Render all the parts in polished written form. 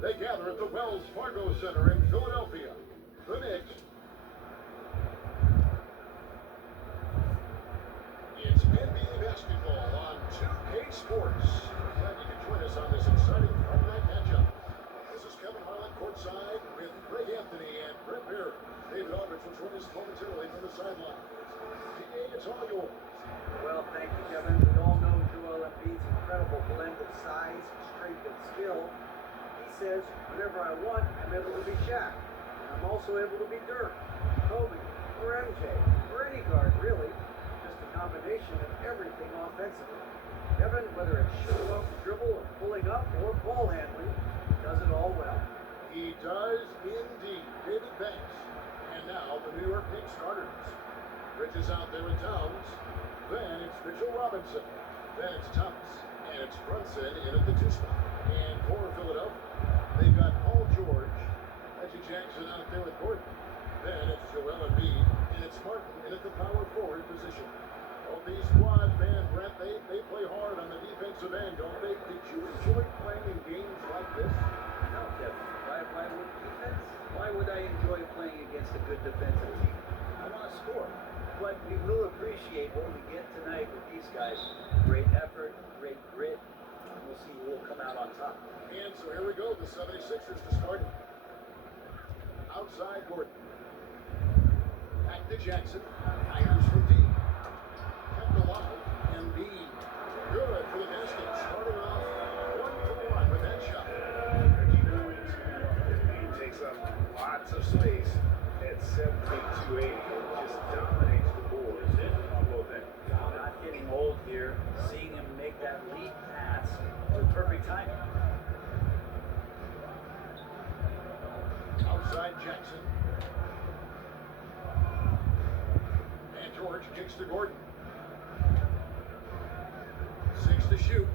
They gather at the Wells Fargo Center in Philadelphia. The Knicks. It's NBA basketball on 2K Sports. Glad you can join us on this exciting Friday night matchup. This is Kevin Harlan courtside with Greg Anthony and Brett Bear. David Aldridge will join us momentarily from the sideline. DA, it's all yours. Well, thank you, Kevin. We all know Joel Embiid's incredible blend of size, strength, and skill. He says, whenever I want, I'm able to be Shaq. And I'm also able to be Dirk, Kobe, or MJ, or any guard, really. Just a combination of everything offensively. Kevin, whether it's shooting off the dribble, or pulling up, or ball handling, he does it all well. He does indeed. David Banks. And now the New York Knicks starters. Bridges out there in Towns. Then it's Mitchell Robinson. Then it's Thomas. And it's Brunson in at the 2 spot. And for Philadelphia, they've got Paul George. Reggie Jackson out there with Gordon. Then it's Joel Embiid. And it's Martin in at the power forward position. All these squads, man, Brett, they play hard on the defensive end, don't they? Did you enjoy playing in games like this? No, Kevin. Why would defense? Why would I enjoy playing against a good defensive team? I want to score. But we will appreciate what we get tonight with these guys. Great effort, great grit, and we'll see who will come out on top. And so here we go, the 76ers to start. Outside Gordon. Back to Jackson. Fires from deep. Kept alive. Embiid. Good for the basket. Starting off 1-for-1 with that shot. Embiid takes up lots of space at 7'2", just dominates the board. Not getting old here, seeing him make that lead pass with perfect timing. Outside Jackson. And George kicks to Gordon. 6 to shoot.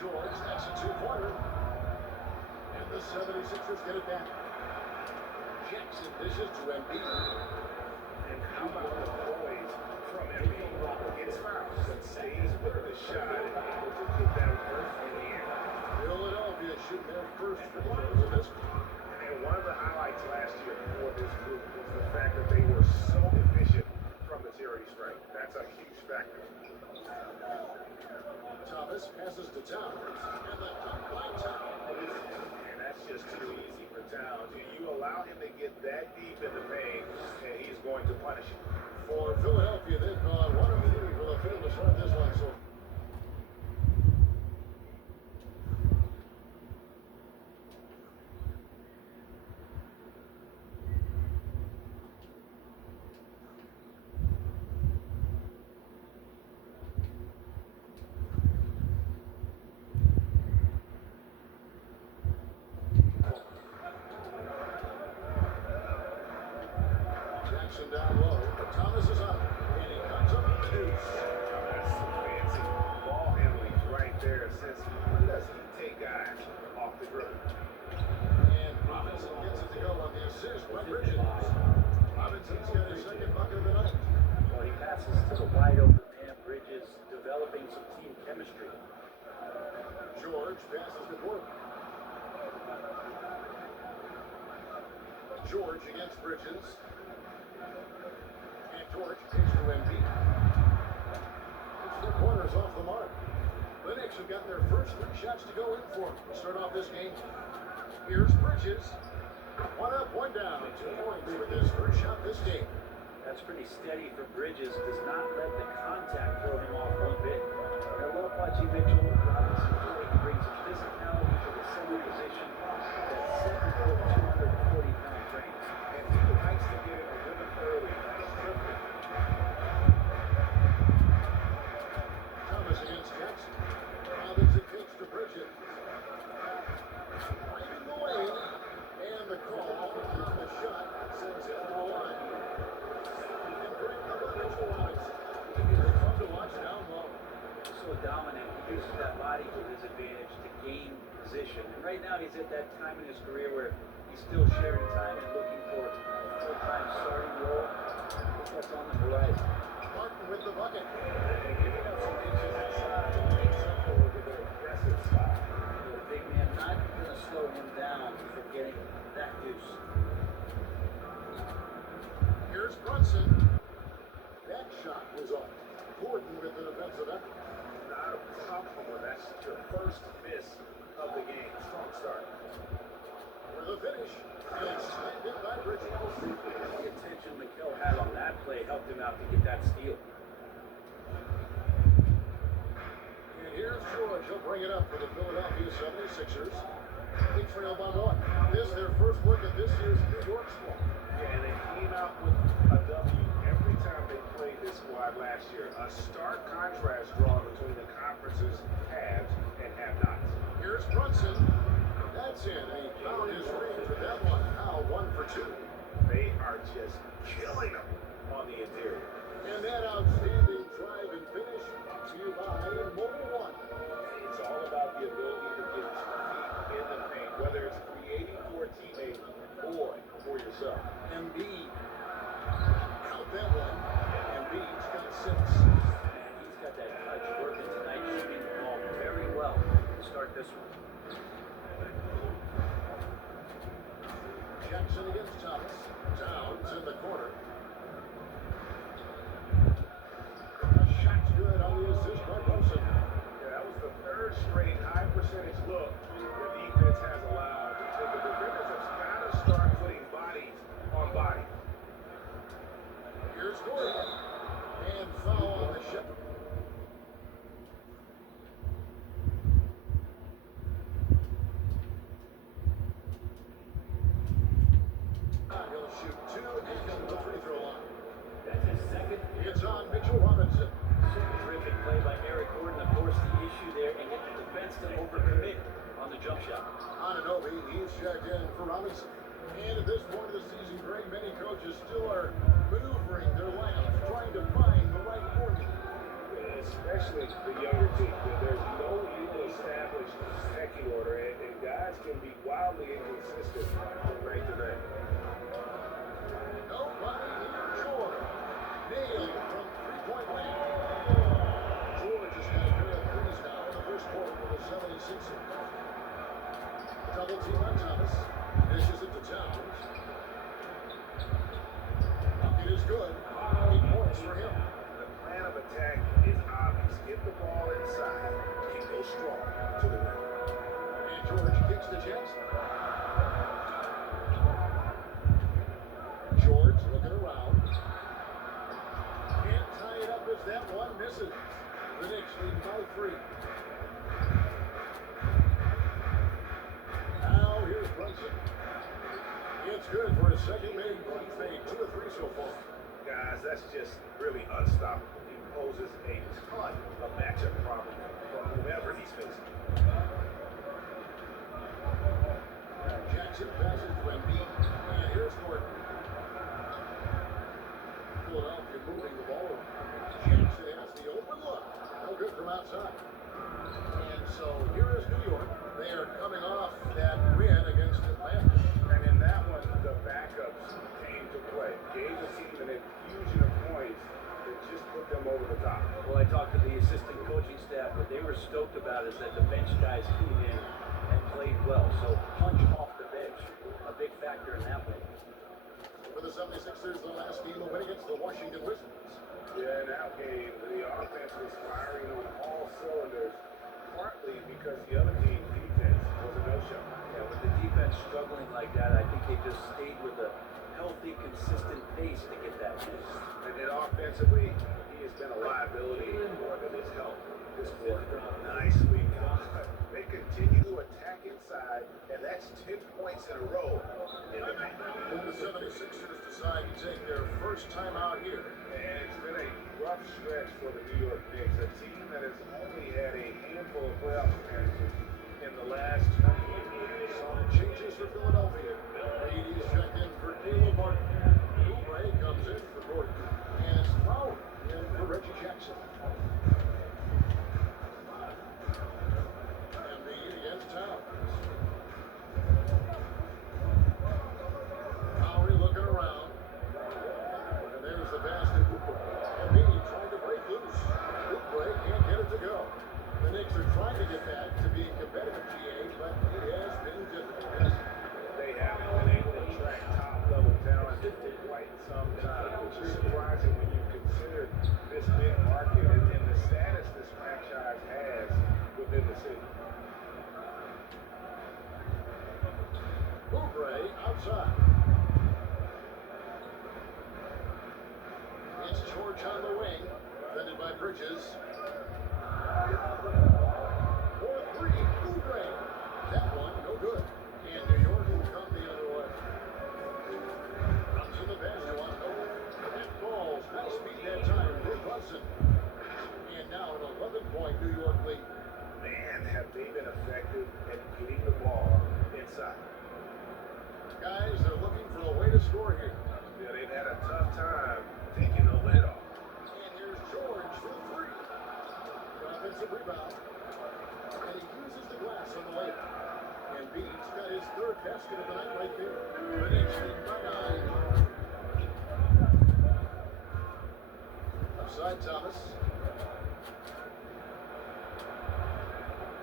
George, that's a 2-pointer. And the 76ers get it back. Jackson dishes to Embiid. And how about the poise from Embiid? Gets fouls and stays with the shot and able to get that first in the air. Philadelphia shooting their first free throws of this game. And one of the highlights last year for this group was the fact that they were so efficient from the charity strike. That's a huge factor. Thomas passes to Towns, and the dunk by Towns. And that's just too easy for Towns. You allow him to get that deep in the paint, and he's going to punish you. For Philadelphia, they've gone 1 of 3 for the field to start this one. So Jackson down low. Thomas is up. And he comes up with the deuce. That's some fancy ball handling right there. Since when does he take guys off the dribble? And Robinson gets it to go on the assist by Bridges. Robinson's got his second bucket of the night. Well, he passes to the wide open man. Bridges developing some team chemistry. George passes to Gordon. George against Bridges. And George takes to Embiid. It's 4 corners off the mark. The Knicks have got their first 3 shots to go in for them to start off this game. Here's Bridges. 1 up, 1 down. 2 points with his first shot this game. That's pretty steady for Bridges. Does not let the contact throw him off one bit. I love watching Mitchell Robinson play. He brings physicality to the center position. That 7'4", 240-pound frame. And he likes to get in a rhythm early. Thomas against Jackson. Robinson kicks to Bridges. Right in the lane. And the call on the shot sends it to the line. And great cover Mitchell Robinson. He's fun to watch down low. So dominant. He uses that body to his advantage to gain position. And right now he's at that time in his career where he's still sharing time and looking for a full-time starting role. Look what's on the horizon. Martin with the bucket. And giving up some inches inside, makes up for their aggressive style. not going to slow him down from getting that deuce. Here's Brunson. That shot was off. Gordon with the defensive effort. Not a problem. That's the first miss of the game. Strong start. For the finish, it's slammed in by Bridges. The attention McHale had on that play helped him out to get that steal. And here's George. He'll bring it up for the Philadelphia 76ers. They trail by one. This their first look at this year's New York squad. Yeah, and they came out with a W every time they played this squad last year. A stark contrast drawn between the conference's haves and have-nots. Here's Brunson. That's in. And he found his range with that one. Now 1 for 2. They are just killing them on the interior. And that outstanding drive and finish brought to you by Mobile One. It's all about the ability to get 2 feet in the paint, whether it's creating for a teammate or for yourself. Embiid, Count that one. Embiid's got 6. he's got that touch working tonight, shooting the ball very well to start this one. Jackson against Thomas. Downs in the corner. A shot's good on the assist by Brunson. Yeah, that was the third straight high percentage look the defense has allowed. The defenders have got to start putting bodies on bodies. Here's Gordon. And foul on the shot. He'll shoot 2 and come to the free throw line. That's his second. It's on Mitchell Robinson. Terrific play by Eric Gordon. Of course, the issue there and get the defense to overcommit on the jump shot. Ananobi, he's checked in for Robinson. And at this point of the season, Greg, many coaches still are maneuvering their lineups, trying to find the right formula. Especially the younger team. There's no real established pecking order, and guys can be wildly inconsistent from night to night. Nobody near George. Nailed from three-point land. George has got a pair of threes now in the first quarter for the 76ers. Double team on Thomas. Dishes it to Towns. It is good. 8 points for him. The plan of attack is obvious. Get the ball inside and go strong to the rim. And George kicks to Jackson. George looking around. Can't tie it up as that one misses. The Knicks lead by 3. Now here's Brunson. It's good for his second made. He's made 2 of 3 so far. Guys, that's just really unstoppable. He poses a ton of matchup problems from whoever he's facing. Jackson passes to Embiid. And here's Gordon. Philadelphia moving the ball. Jackson has the open look. No good from outside. And so here is New York. They are coming off that win against Atlanta. And in that one, the backups came to play. Gave the team an infusion of points that just put them over the top. Well, I talked to the assistant coaching staff. What they were stoked about is that the bench guys came in and played well. So punch off the bench, a big factor in that one. For the 76ers, the last game of win against the Washington Wizards. Yeah, in that game, the offense was firing on all cylinders, partly because the other team's defense was a no-show. Yeah, with the defense struggling like that, I think they just stayed with a healthy, consistent pace to get that win. And then offensively, he has been a liability more than his help this quarter. Nicely done. They continue to attack inside, and that's 10 points in a row in the paint. The 76ers decide to take their first time out here. And it's been a rough stretch for the New York Knicks, a team that has only had a handful of playoff appearances in the last 20 years. Some changes for Philadelphia. Ladies checked in for Caleb Martin. Oubre comes in for Gordon. And Fowler in for Reggie Jackson. Embiid against Towns. Lowry looking around. And there's the pass to Oubre. Embiid trying to break loose. Oubre can't get it to go. The Knicks are trying to get back to being competitive, GA, but it has surprising when you consider this big market and the status this franchise has within the city. Oubre outside. It's George on the wing, defended by Bridges. For three, Oubre. That one, no good. And New York will come the other way. Comes in the basket on Noah. That falls. Nice speed that time for Brunson. And now an 11-point New York lead. Man, have they been effective at getting the ball inside. Guys, they're looking for a way to score here. Yeah, they've had a tough time taking the lid off. And here's George for three. Offensive rebound. And he uses the glass on the layup. And Bede's got his third basket of the night right there. The Knicks lead by 9. Upside Thomas.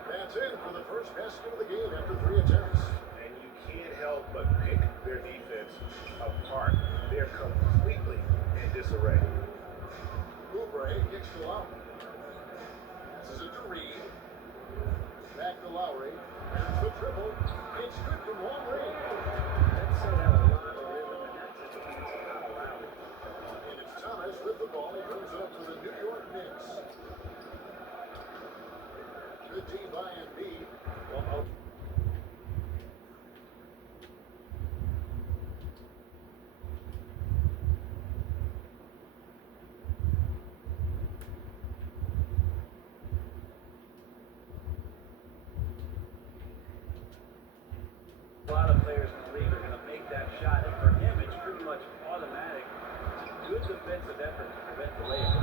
That's in for the first basket of the game after 3 attempts. And you can't help but pick their defense apart. They're completely in disarray. Oubre kicks to Lowry. This is a Reed. Back to Lowry. There's the triple. It's good from long range. That set out a lot of rhythm, and that's just a piece of not allowed. And it's Thomas with the ball. He brings it up for the New York Knicks. Good team by Embiid. Well, A lot of players in the league are going to make that shot, and for him, it's pretty much automatic. Good defensive effort to prevent the layup.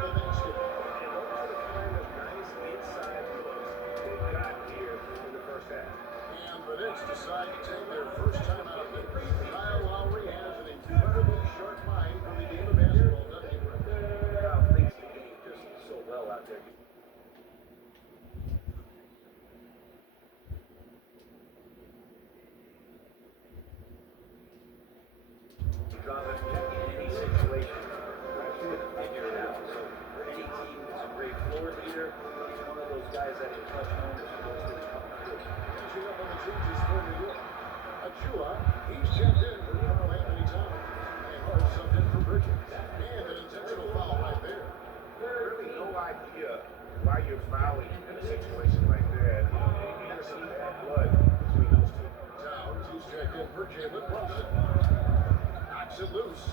the basket. And those are the kind of nice inside looks they've got here in the first half. And the Knicks decide to take their first time out. Kyle Lowry has an incredibly sharp mind for the game of basketball, doesn't he? Kyle thinks the game just so well out there. Drop it in any situation. Figure it out. So for any team, he's a great floor leader. He's one of those guys that can touch homers and goes to the cup. Catching up on the changes for New York. Achua, he's checked in for Carl Anthony Towns. And Hart subbed in for Bridges. And an intentional foul right there. Really no idea why you're fouling in a situation like that. There's some bad blood between those two. Towns, he's checked in for Jalen Brunson. Knocks it loose.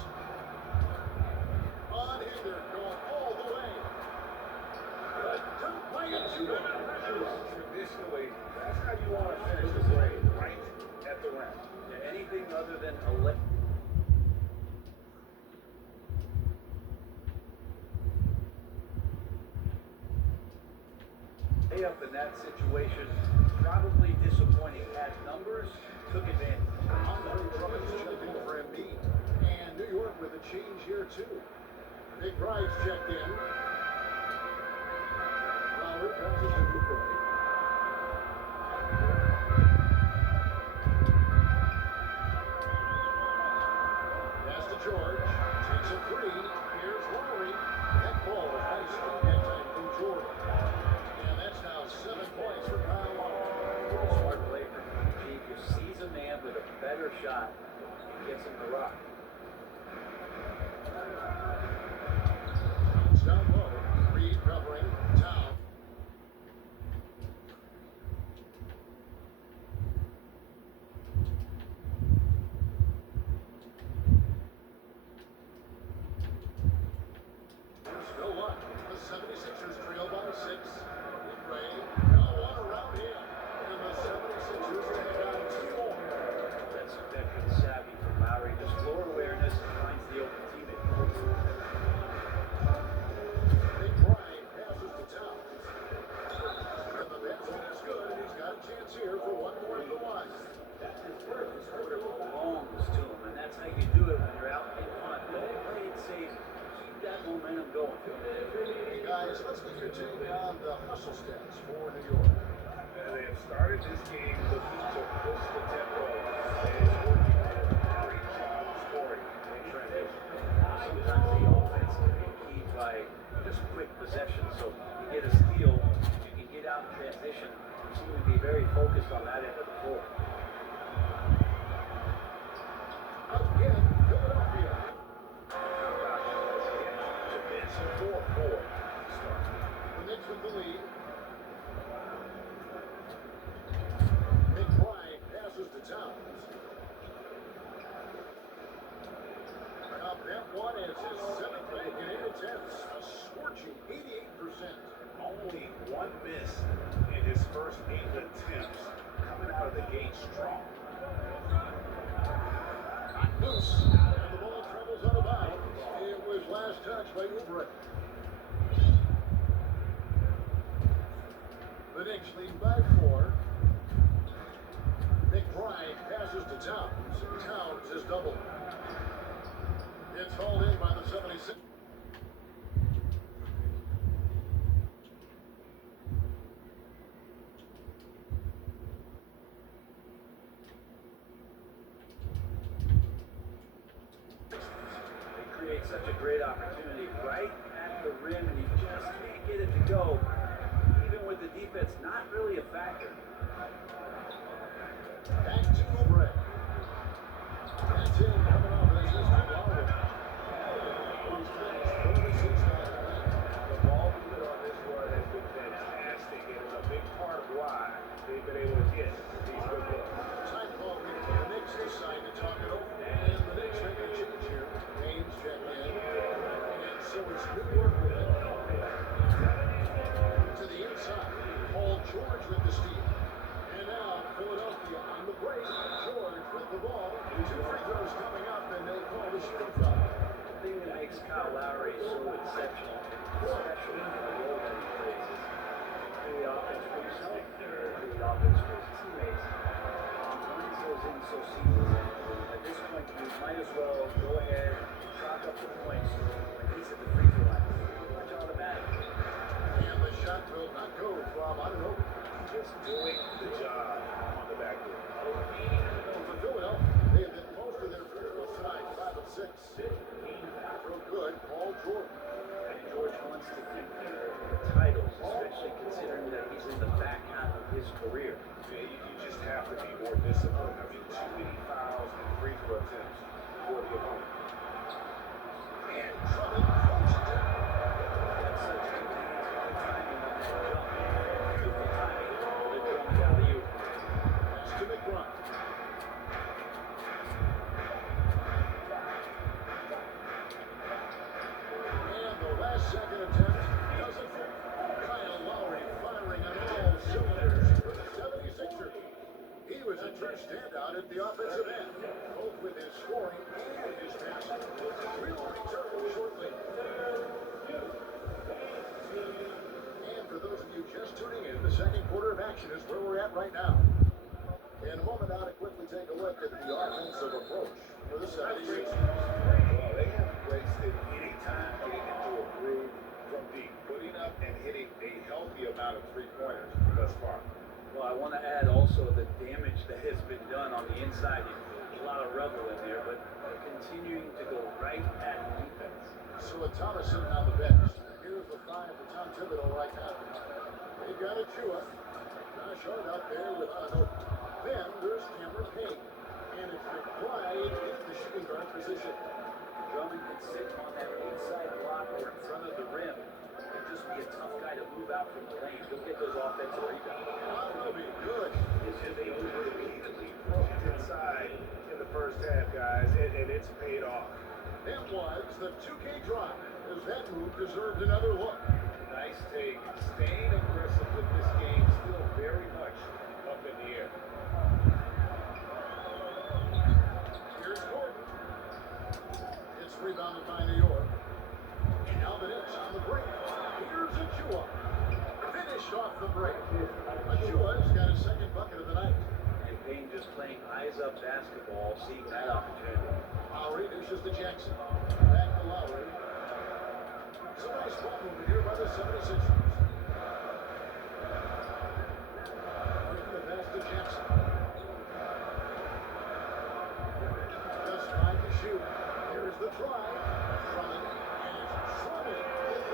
Unhindered, going all the way. But don't play it, Achua. Traditionally, that's how you want to finish the game, right at the rim. Yeah, anything other than a layup in that situation, probably disappointing. Had numbers, took advantage. Andre Drummond is checked in for Embiid. And New York with a change here, too. McBride's checked in. Lowry passes to Oubre. Pass to George. Takes a three. Here's Lowry. That ball is nice on that time from George. And that's now 7 points for Kyle Lowry. Smart play from PG. Who sees a man with a better shot and gets him to rock. Comes down low. Reed covering. Town. There's no luck. The 76ers trail by 6. Oubre, no one around him. And the 76ers take down 2 more. That's veteran savvy from Lowry. Just floor awareness and finds the open teammate. McBride passes to Towns. And the basket is good, and he's got a chance here for one more at the line. That's his work. His quarter belongs to him, and that's how you do it when you're out in front. Don't play it safe. Keep that momentum going. Hey guys, let's get your take on the hustle stats for New York. They have started this game looking to push the tempo and it's working. Great job scoring in transition. Sometimes they by just quick possession. So you get a steal, you can get out in transition. You seem to be very focused on that end of the floor. Again, Philadelphia. It's a 4-4. The Knicks with the lead. McBride passes to Towns. Now that one is his seventh make in 8 attempts, a scorching 88%. Only one miss in his first 8 attempts, coming out of the gate strong. Loose, and the ball travels out of bounds. It was last touched by Oubre. The Knicks lead by 4. McBride passes to Towns. Towns is doubled. It's hauled in by the 76. Create such a great opportunity right at the rim, and you just can't get it to go, even with the defense not really a factor. Back to Oubre. That's in, coming off an assist to Lowry. He's finished 4 assists on the night. The ball movement on this run has been fantastic, and it's a big part of why they've been able to get these good looks. Time call here. The Knicks decide to talk it over. And the Knicks make a change here. Haynes check in. And so it's New York with it. To the inside. Paul George with the steal. And now Philadelphia on the break. George with the ball. 2 free throws coming up, and they call the shooting foul. The thing that makes Kyle Lowry so exceptional, especially in the role that he plays, is the offense for himself, the offense for his teammates. Brings those in so seamlessly. At this point, you might as well go ahead and chalk up the points when he's at the free throw line. Pretty much automatic. And the shot will not go from Anunoby. Just doing the job on the back end. For Philadelphia, they have hit most of their free throw side, 5 of 6. Real good, Paul George. And George wants to compete for titles, especially considering that he's in the back half of his career. Yeah, you just have to be more disciplined. I mean, too many fouls and free throw attempts for the opponent. And Drummond closes it. That's such good timing on that jump. Beautiful timing for the Drummond alley-oop. Pass to McBride. And the last second attempt doesn't fit. Kyle Lowry firing on all cylinders for the 76ers. He was a true standout at the offensive end, both with his scoring and his passing. We will return shortly. And for those of you just tuning in, the second quarter of action is where we're at right now. In a moment now to quickly take a look at the offensive approach for the 76ers. Well, they haven't wasted any time getting into a groove from deep, putting up and hitting a healthy amount of three-pointers thus far. Well, I want to add also the damage that has been done on the inside. There's a lot of rubble in there, but continuing to go right at defense. So with Thomas sitting on the bench, here's the 5 for Tom Thibodeau right now. They've got Achua. Josh Hart out there with Anunoby. Then there's Cameron Payne. And it's McBride in the shooting guard position. Drummond can sit on that inside block or in front of the rim and just be a tough guy to move out from the lane. He'll get those offensive rebounds. Anunoby, good. It's just they repeatedly broke inside in the first half, guys, and it's paid off. That was the 2K drive, as that move deserved another look. Nice take. Staying aggressive with this game, still very much up in the air. Here's Gordon. It's rebounded by New York. And now the Knicks on the break. Here's Achua. Finished off the break. Achua's got his second bucket of the night. And Payne just playing eyes-up basketball, seeing that opportunity. Lowry dishes to Jackson. Back to Lowry. Some nice ball movement here by the 76ers. Working the pass to Jackson. Just trying to shoot. Here's the try. Drummond. And it's Drummond with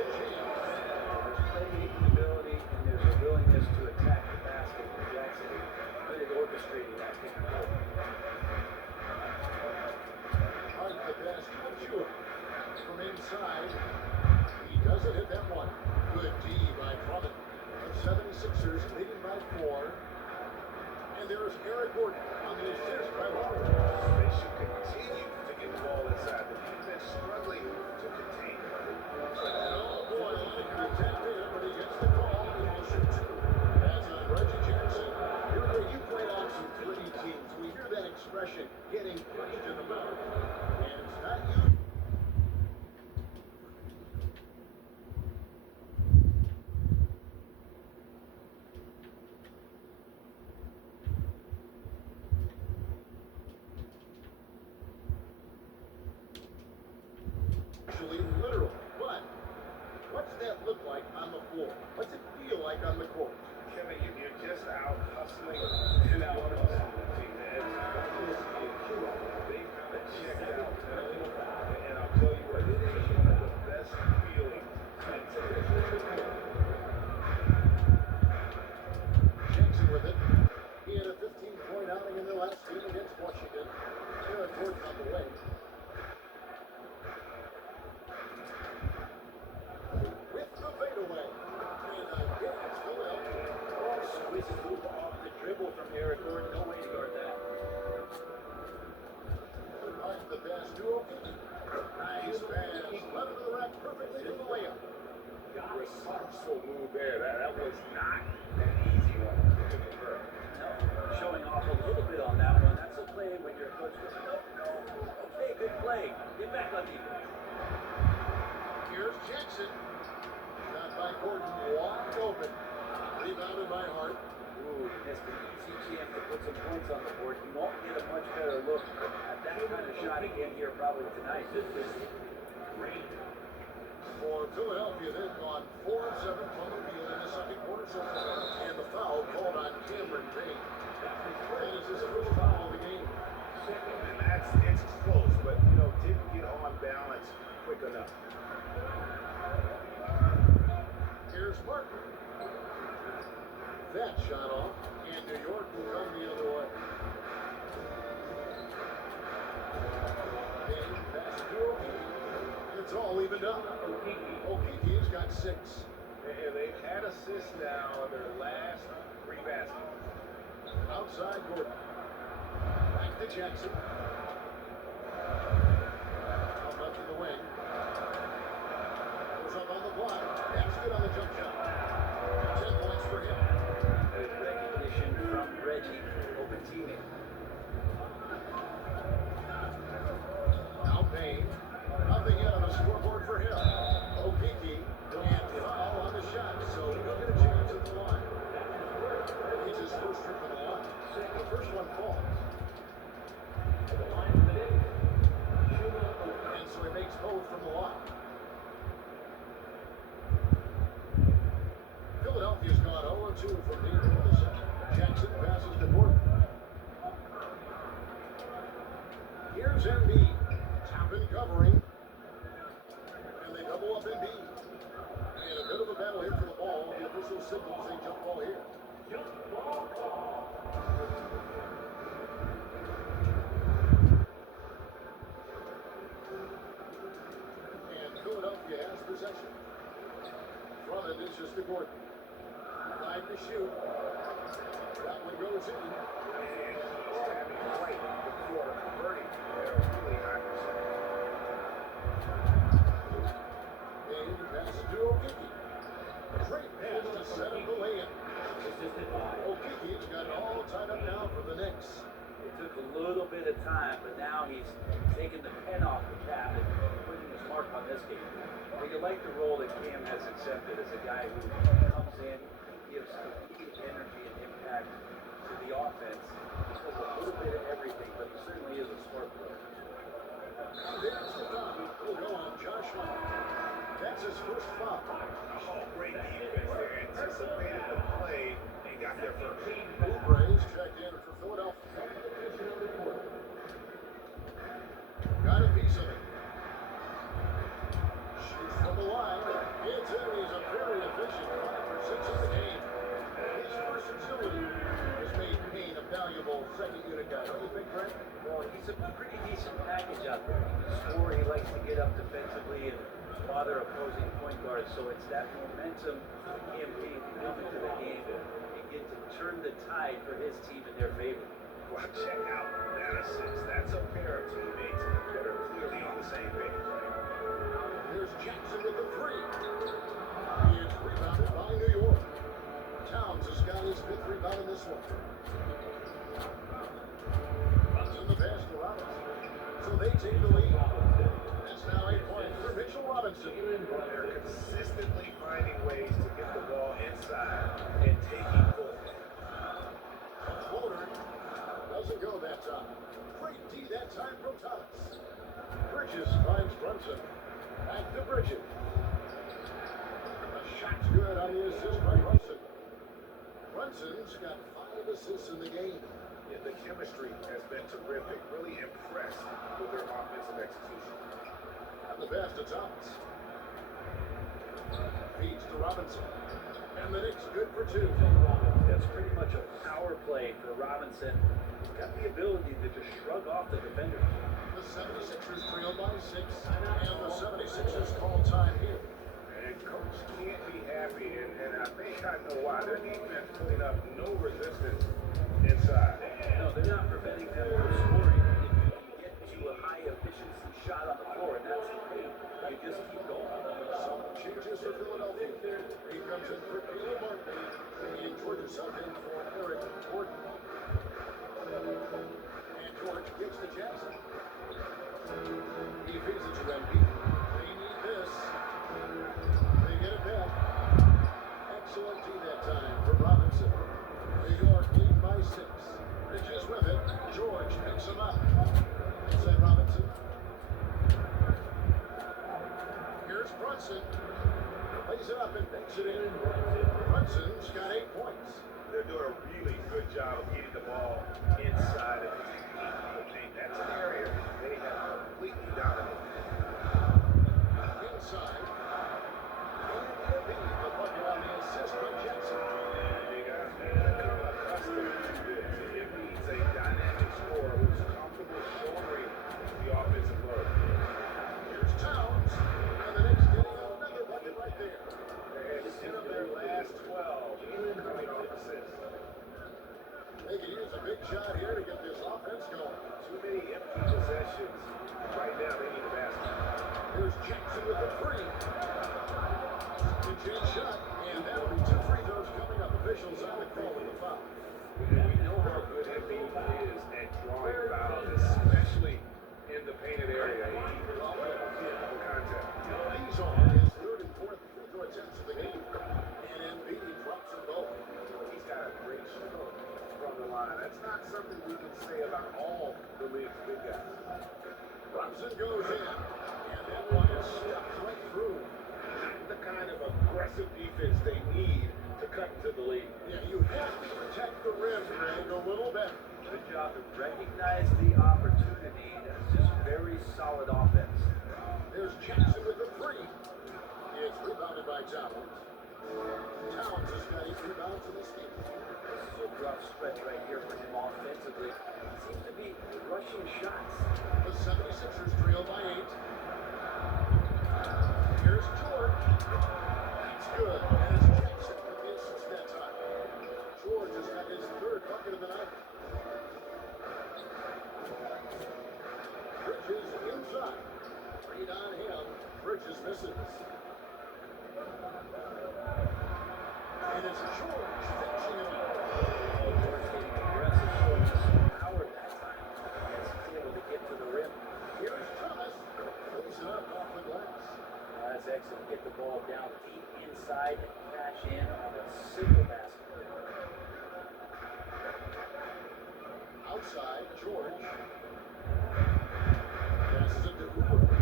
Sixers leading by 4. And there is Eric Gordon on the assist by Robert. They should continue to get the ball inside. The defense struggling to contain it. Oh boy, a lot of contact there, but he gets the call and he'll shoot 2. That's on Reggie Jackson. You played on some 3 teams. We hear that expression, getting punched in the mouth. And it's not you. Actually literal. But what's that look like on the floor? What's it feel like on the court? Kevin, you're just out hustling and out hustling the team. They kind of checked out. And I'll tell you what, this is one of the best feelings. Jackson with it. He had a 15-point outing in the last game against Washington. Eric Gordon on the way. With the fadeaway. And again, it's Philadelphia. Oh, squeeze a move off the dribble from Eric Gordon. No way to guard that. Marks the pass to O'Keefe. Nice pass. Left of the rack perfectly to the layup. Resourceful move there. That was not an easy one to convert. No, showing off a little bit on that one. That's a play when your coach goes, no. Okay, good play. Get back on defense. Here's Jackson. Shot by Gordon. Wide open. Rebounded by Hart. Ooh, he missed an easy chance to put some points on the board. He won't get a much better look at that kind of shot again here probably tonight. Great. For Philadelphia, they've gone 4 of 7 from the field in the second quarter so far. And the foul called on Cameron Payne. And it's his first foul of the game. And it's close, but didn't get on balance quick enough. Here's Martin. That shot off, and New York will come the other way. Payne pass to O'Keefe. It's all evened up. O'Keefe's got 6. And they've had assists now in their last 3 baskets. Outside Gordon. Back to Jackson. Out left in the wing. Goes up on the block. That's good on the jump shot. 10 points for him. Good recognition from Reggie. Open teammate. Now Payne. Nothing yet on the scoreboard for him. O'Keefe and foul on the shot, so he'll get a chance at the line. It's his first trip to the line. The first one falls. And so he makes both from the line. Philadelphia's gone 0-2 from deep in the second. Jackson passes to Gordon. Here's Embiid. Toppin covering. And they double up Embiid. And a bit of a battle here for the ball. The official signals a jump ball here. And Philadelphia has possession. From it is just to Gordon. 5 to shoot. That one goes in. And he's having right before converting at a really high percentage. Payne passes to O'Keefe. Great pass to set up the lay-in. O'Keefe's got it all tied up now for the Knicks. It took a little bit of time, but now he's taking the pen off the cap and putting his mark on this game. Well, you like the role that Cam has accepted as a guy who comes in, gives immediate energy and impact to the offense. He does a little bit of everything, but he certainly is a smart player. And there's the foul. Will go on Josh Hart. That's his first foul. Oh, great defense there. Anticipated the play and got there first. Oubre's checked in for Philadelphia. Got a piece of it. Shoots from the line. It's in. He's a very efficient 5 for 6 in the game. His versatility has made Payne a valuable second unit guy. Don't you think, Brent? Well, he's a pretty decent package out there. He can score. He likes to get up defensively and bother opposing point guards. So it's that momentum EMP can come into the game and begin to turn the tide for his team in their favor. Well, check out that assist. That's a pair of teammates that are clearly on the same page. Here's Jackson with the three. He is rebounded by New York. Towns has got his fifth rebound in this one. Runs in the pass to Robinson. So they take the lead. That's now 8 points for Mitchell Robinson. They're consistently finding ways to get the ball inside and taking full. Floater doesn't go that time. Great D that time from Thomas. Bridges finds Brunson. Back to Bridges. The shot's good on the assist by Brunson. Brunson's got 5 assists in the game. Yeah, the chemistry has been terrific. Really impressed with their offensive execution. And the pass to Thomas. Feeds to Robinson. And the Knicks good for 2. That's pretty much a power play for Robinson. He's got the ability to just shrug off the defenders. The 76ers trail by 6. And the 76ers call time here. And coach can't be happy, and I think I know why. Their defense putting up no resistance inside. No, they're not preventing them from scoring. If you can get to a high efficiency shot on the floor, and that's the key. You just keep going. Some changes for Philadelphia. He comes in for Caleb Martin. And Georgia subbed in for Eric Gordon. And George gets to Jackson. He feeds it to Embiid. They need this. They get it back. Excellent D that time for Robinson. New York lead by 6. Bridges with it. George picks him up. Inside Robinson. Here's Brunson. Lays it up and banks it in. Brunson's got 8 points. They're doing a really good job of getting the ball inside of the paint. That's an area they have completely dominated. Inside. And the bucket on the assist by Jackson. They got to become accustomed to this. It needs a dynamic scorer who's comfortable shouldering the offensive load. Here's Towns. And the Knicks getting another bucket right there. They had 10 of their last 12 coming off assists. They can use a big shot here to get this offense going. Too many empty possessions. Right now, they need a basket. Here's Jackson with the three. Good shot. And that'll be 2 free throws coming up. Officials on the call with the foul. We know how good Embiid is at drawing fouls, especially in the painted area. He loves physical contact. He's on his 3rd and 4th free throw attempts of the game. And Embiid drops them both. He's got a great stroke from the line. That's not something we can say about all the league's big guys. Brunson goes in. And that one is stuck right through. The kind of aggressive defense they need to cut into the league. Yeah, you have to protect the rim, Greg, a little better. Good job to recognize the opportunity. That's just very solid offense. There's Jackson with the three. It's rebounded by Towns. Towns has got 8 rebounds in this game. This is a rough stretch right here for him offensively. He seems to be rushing shots. The 76ers trail by 8. Here's George. That's good. And it's Jackson with the assist that time. George has got his 3rd bucket of the night. Bridges inside. Read on him. Bridges misses. And it's George finishing it off. George getting aggressive, showing some power that time. As he's able to get to the rim. Here's Thomas. Lays it up off the glass. That's excellent. Get the ball down deep inside and cash in on a single basket. Outside, George. Passes it to Hooper.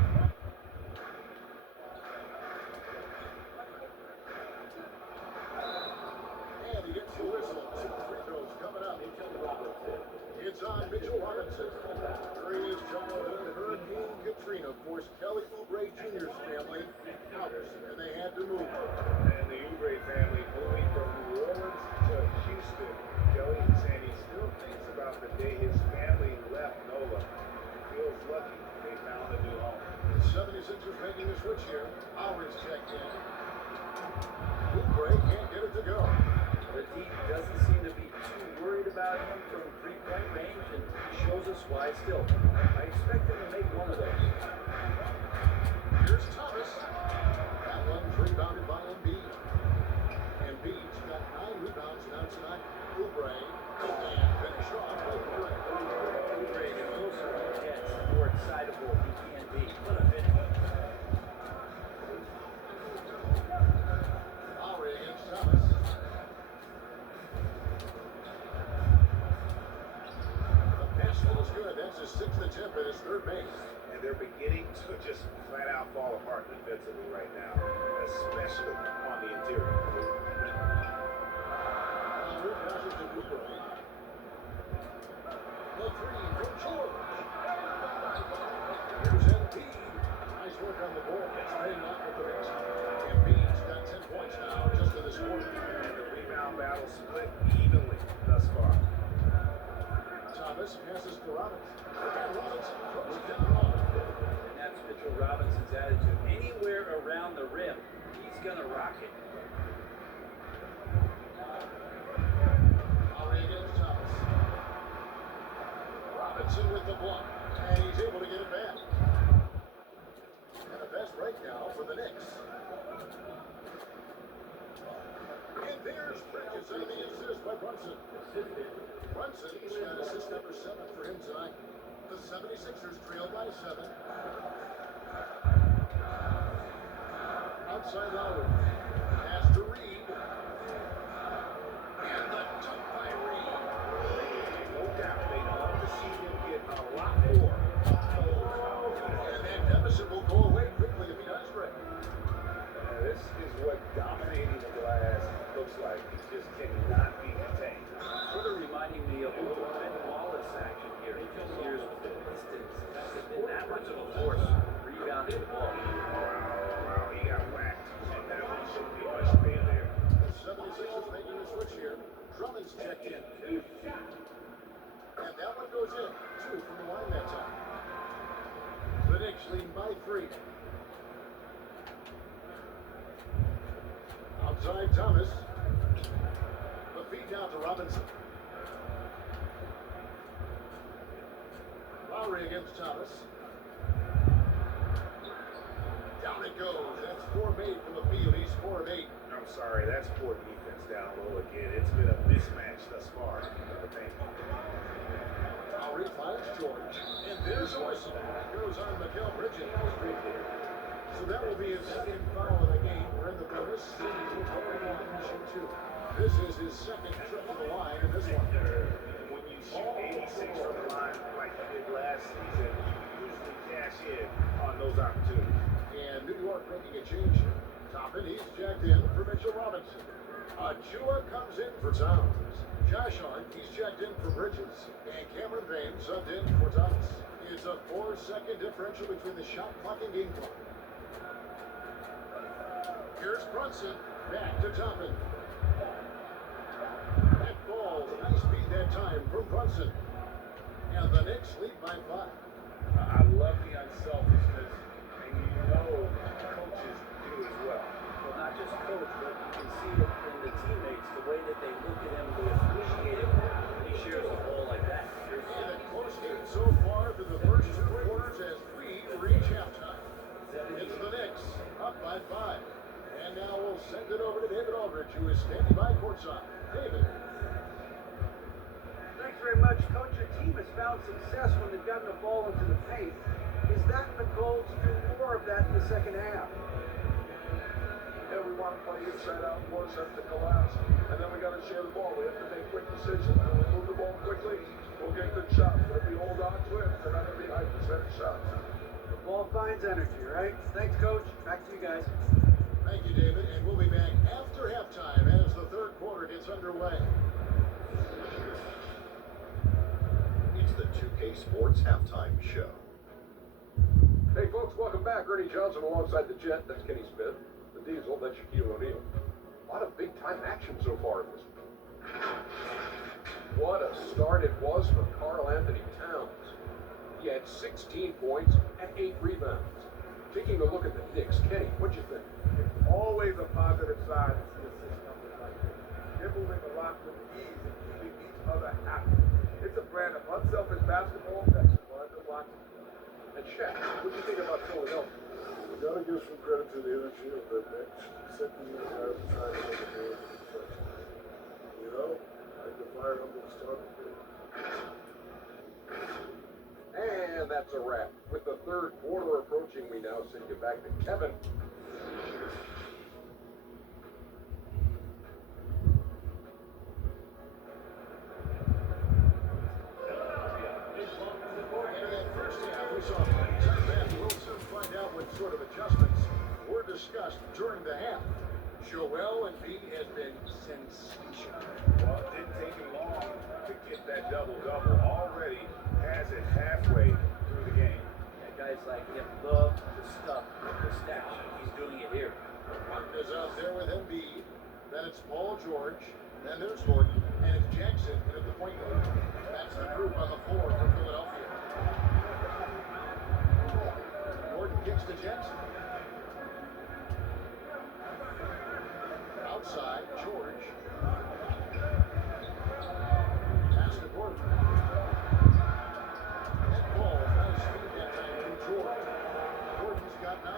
And he gets the whistle. 2 free throws coming up. It's on Mitchell Robinson. During his childhood, Hurricane Katrina forced Kelly Oubre Jr.'s family out, and they had to move. And the Oubre family moving from New Orleans to Houston. Kelly said he still thinks about the day his family left NOLA. He feels lucky they found a new home. The 76ers making the switch here. Lowry's checked in. Oubre can't get it to go. The D doesn't seem to be too worried about him from three-point range, and he shows us why still. I expect him to make one of those. Here's Thomas. That one's rebounded by Embiid. Embiid's got 9 rebounds now tonight. Oubre and finish off by Oubre. Oubre, the closer he gets, the more excitable he can be. What a finish. Lowry against Thomas. The pass is good. That's his 6th attempt at his third base. And they're beginning to just flat out fall apart defensively right now, especially on the interior. Lowry passes to Oubre. The 3 from George. Here's Embiid. Nice work on the board. It's paying off with the Knicks. Embiid's got 10 points now just in this quarter. And the rebound battle split evenly thus far. Thomas passes to Robinson. And Robinson throws it down. And that's Mitchell Robinson's attitude. Anywhere around the rim, he's going to rock it. Lowry against Thomas. Robinson with the block. And he's able to get it back. And a fast break now for the Knicks. And there's Bridges on the assist by Brunson. Brunson's got assist number 7 for him tonight. The 76ers trail by 7. Outside Lowry. Pass to Reed. And the dunk by Reed. No doubt they'd love to see him get a lot more. And that deficit will go away quickly if he does right. This is what dominating the glass looks like. He just cannot be contained. Sort of reminding me of a little Ben Wallace action here. He just years with the Pistons. Hasn't been that much of a force rebounding the ball. Wow, he got whacked. And that one shouldn't be much pain there. The 76ers making the switch here. Drummond's checked in. And that one goes in. 2 from the line that time. The Knicks leading by 3. Outside Thomas. The feed down to Robinson. Lowry against Thomas. Down it goes. That's 4 made from the field. He's 4 of 8. I'm sorry, that's poor defense down low again. It's been a mismatch thus far in the paint. Lowry finds George. And there's a whistle. That goes on Mikal Bridges. So that will be his 2nd foul of the game. We're in the bonus. This is his 2nd trip to the line in this one. When you shoot 86 from the line like you did last season, you usually cash in on those opportunities. And New York making a change here. Toppin, he's jacked in for Mitchell Robinson. Achua comes in for Towns. Josh Hart, he's checked in for Bridges. And Cameron Payne subbed in for Thomas. It's a 4-second differential between the shot clock and game clock. Here's Brunson. Back to Toppin. That ball, nice beat that time from Brunson. And the Knicks lead by 5. I love the unselfishness, and you know coaches do as well. Well, not just coach, but you can see it in the teammates, the way that they look at him, they appreciate it when he shares a ball like that. And a close game so far through the first 2 quarters as we reach halftime. It's the Knicks up by 5. And now we'll send it over to David Aldridge, who is standing by courtside. David. Thanks very much, Coach. Your team has found success when they've gotten the ball into the paint. Is that the goal to do more of that in the second half? Yeah, we want to play inside out, force them to collapse, and then we got to share the ball. We have to make quick decisions. When we move the ball quickly, we'll get good shots. But if we hold on to it, they're not going to be high percentage shots. The ball finds energy, right? Thanks, Coach. Back to you guys. Thank you, David. And we'll be back after halftime as the 3rd quarter gets underway. It's the 2K Sports Halftime Show. Hey, folks, welcome back. Ernie Johnson alongside the Jet. That's Kenny Smith. The Diesel, that's Shaquille O'Neal. A lot of big-time action so far in this one. What a start it was for Karl Anthony Towns. He had 16 points and 8 rebounds. Taking a look at the Knicks, Kenny, what'd you think? It's always a positive sign to see assist numbers like this. Nibbling a lot with ease and keeping each other happy. It's a brand of unselfish basketball that's fun to watch. And Shaq, what'd you think about Philadelphia? We gotta give some credit to the energy of the bench. Second year guys are trying to make a game for the freshmen. You know, like the fire up and started. And that's a wrap. With the third quarter approaching, we now send you back to Kevin. Sort of adjustments were discussed during the half. Joel Embiid has been sensational. Well, it didn't take him long to get that double-double. Already has it halfway through the game. Yeah, guys like him love to stuff the stash. He's doing it here. Martin is out there with Embiid. Then it's Paul George. Then there's Gordon. And it's Jackson at the point guard. That's the group on the floor for Philadelphia. Gordon kicks to Jackson. Outside, George. Pass to Gordon. And Paul has speed that time to George. Gordon's got 9.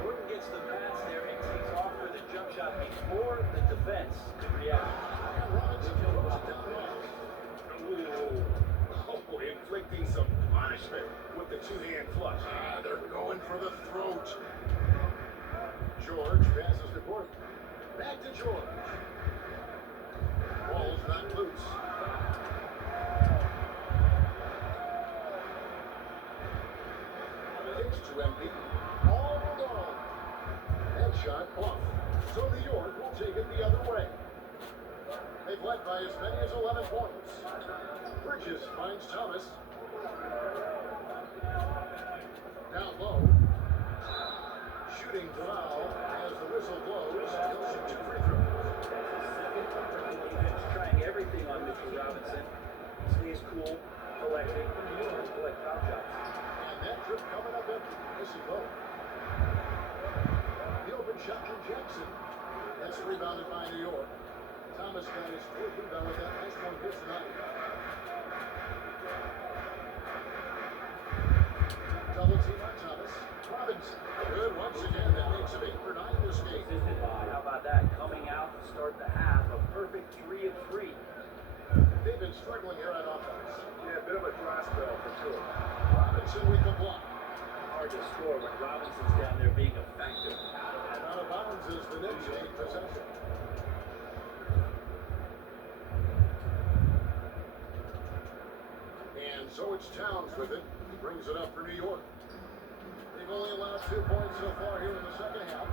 Gordon gets the pass there and takes off for the jump shot before the defense could react. And Robinson goes down low. Oh, inflicting some punishment with the two-hand flush. They're going for the throat. George passes to Gordon. Back to George. Ball's not loose. Kicks to Embiid. All alone. That shot off. So New York will take it the other way. They've led by as many as 11 points. Bridges finds Thomas. Down low. Shooting foul as the whistle blows. He'll shoot 2 free throws. Defense trying everything on Mitchell Robinson. Stays cool, collecting, and collect foul shots. And that trip coming up empty. This is low. The open shot from Jackson. That's rebounded by New York. Thomas got his 4th rebound with that nice one here tonight. Double team on Thomas. Robinson. Good once again. That makes it 8 for 9 this game. How about that? Coming out to start the half, a perfect 3 of 3. They've been struggling here on offense. Yeah, a bit of a dry spell for sure. Robinson with the block. Hard to score when Robinson's down there being effective. And out of bounds is the Knicks take possession. And so it's Towns with it. He brings it up for New York. They've only allowed 2 points so far here in the second half.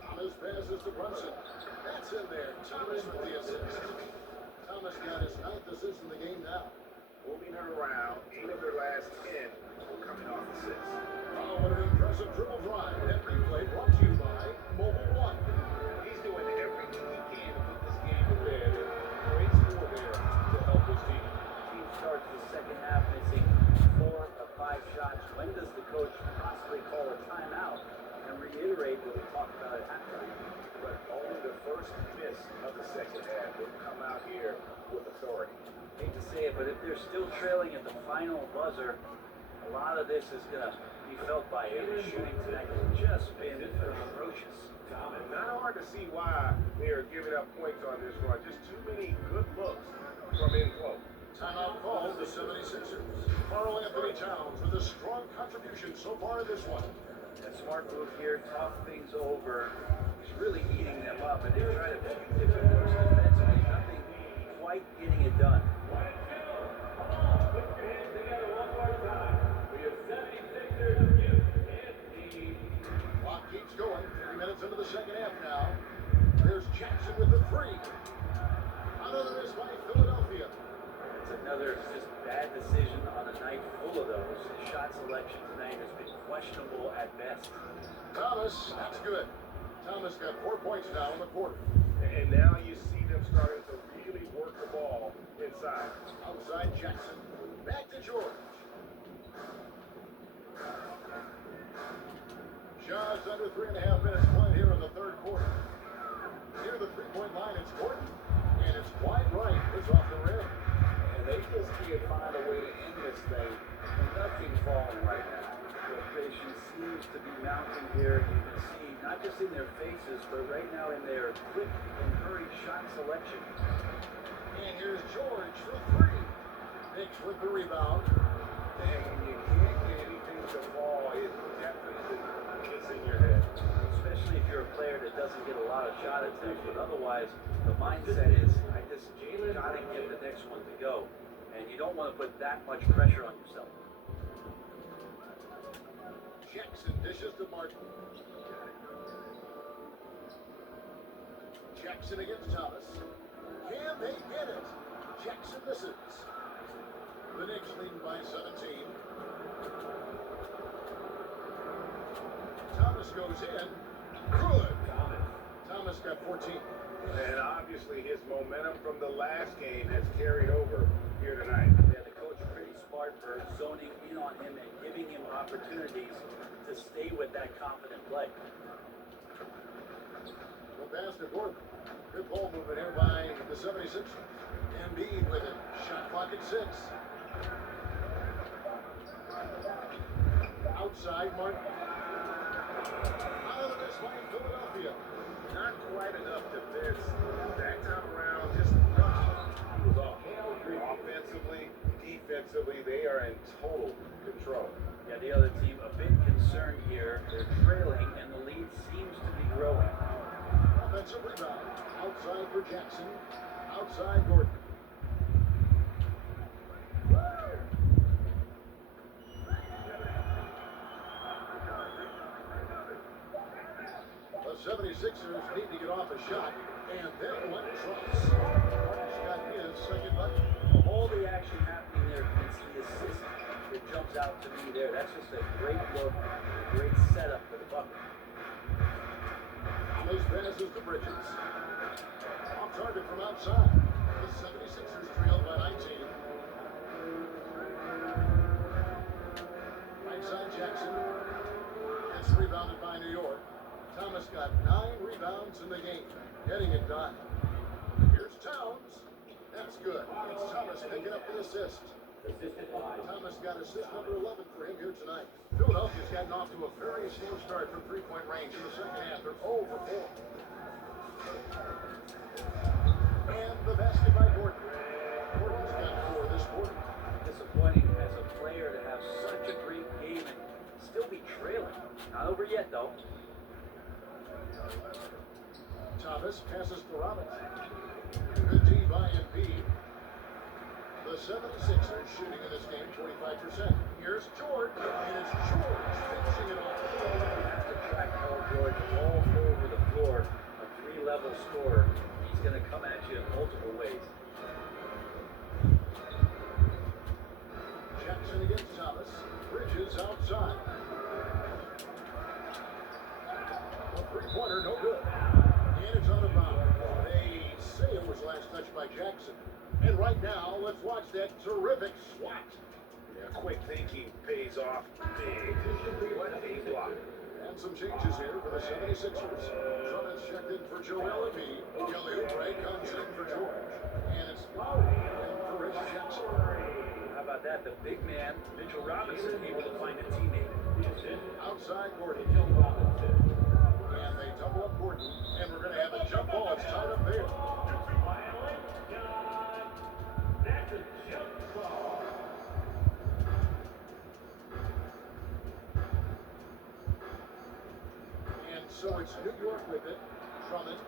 Thomas passes to Brunson. That's in there. Thomas with the assist. Thomas got his 9th assist in the game now. Moving her around, 8 of their last 10 coming off assists. Oh, what an impressive dribble drive. That replay brought to you by Mobile One. He's doing everything he can to put this game to bed. Great score there to help his team. Team starts the second half missing 4 of 5 shots. When does the coach possibly call a timeout and reiterate what we talked about at halftime? But only the first miss of the second half will come out here with authority. Hate to say it, but if they're still trailing at the final buzzer, a lot of this is going to be felt by him. The shooting tonight has just been atrocious. Not hard to see why they are giving up points on this run. Just too many good looks from in close. Timeout called the 76ers. Karl Anthony Towns with a strong contribution so far in this one. A smart move here, talk things over. He's really eating them up, and they try to few different moves defensively. Nothing quite getting it done. Clock keeps going. 3 minutes into the second half now. There's Jackson with the 3. Another is by Philadelphia. It's another just bad decision on a night full of those. His shot selection tonight has been questionable at best. Thomas, that's good. Thomas got 4 points now in the quarter. And now you see them starting to really work the ball inside. Outside Jackson. Back to George. Just under 3.5 minutes played here in the third quarter. Near the three-point line, it's Gordon. And it's wide right. It's off the rim. And they just can't find a way to end this thing. And nothing's falling right now. Frustration seems to be mounting here. You can see, not just in their faces, but right now in their quick and hurried shot selection. And here's George for three. Knicks with the rebound. And you can't get anything to fall. It definitely gets in your head. Especially if you're a player that doesn't get a lot of shot attempts, but otherwise the mindset is, I just gotta get the next one to go. And you don't want to put that much pressure on yourself. Jackson dishes to Martin. Jackson against Thomas. Can they get it? Jackson misses. The Knicks lead by 17. Thomas goes in. Good. Thomas got 14. And obviously his momentum from the last game has carried over here tonight. Yeah, the coach pretty smart for zoning in on him and giving him opportunities to stay with that confident play. Well, pass to Gordon. Good ball movement here by the 76ers. Embiid with it. Shot clock at 6. Outside, Martin. Out of this by Philadelphia. Not quite enough defense. That time around, just he was off. Offensively, defensively, they are in total control. Yeah, the other team a bit concerned here. They're trailing and the lead seems to be growing. Offensive rebound. Outside for Jackson. Outside Gordon. The 76ers need to get off a shot. And then one drops. Martin's got his second bucket. Of all the action happening there, it's the assist that jumps out to me there. That's just a great look, great setup for the bucket. Thomas passes to Bridges. Off target from outside. The 76ers trail by 19. Right side Jackson. It's rebounded by New York. Thomas got 9 rebounds in the game. Getting it done. Here's Towns. That's good. It's Thomas picking up the assist. Thomas got assist number 11 for him here tonight. Philadelphia's gotten off to a very slow start from three-point range in the second half. They're 0 for 4. And the basket by Gordon. Gordon's got 4 this quarter. Disappointing as a player to have such a great game and still be trailing. Not over yet, though. Thomas passes to Robinson. Good D by Embiid. The 76ers shooting in this game 45%. Here's George, and it's George finishing it off. You have to track Paul George all over the floor. A 3-level scorer. He's going to come at you in multiple ways. Jackson against Thomas. Bridges outside. A three-pointer, no good. And it's out of bounds. They say it was last touched by Jackson. And right now, let's watch that terrific swat. Yeah, quick thinking pays off big. What a block. And some changes here for the 76ers. Drummond's checked in for Joel Embiid. Kelly Oubre comes in for George. And it's Lowry in for Rich Jackson. How about that? The big man, Mitchell Robinson, able to find a teammate. Outside Gordon. And they double up Gordon. And we're going to have a jump ball. It's tied up there. And so it's New York with it. Drummond.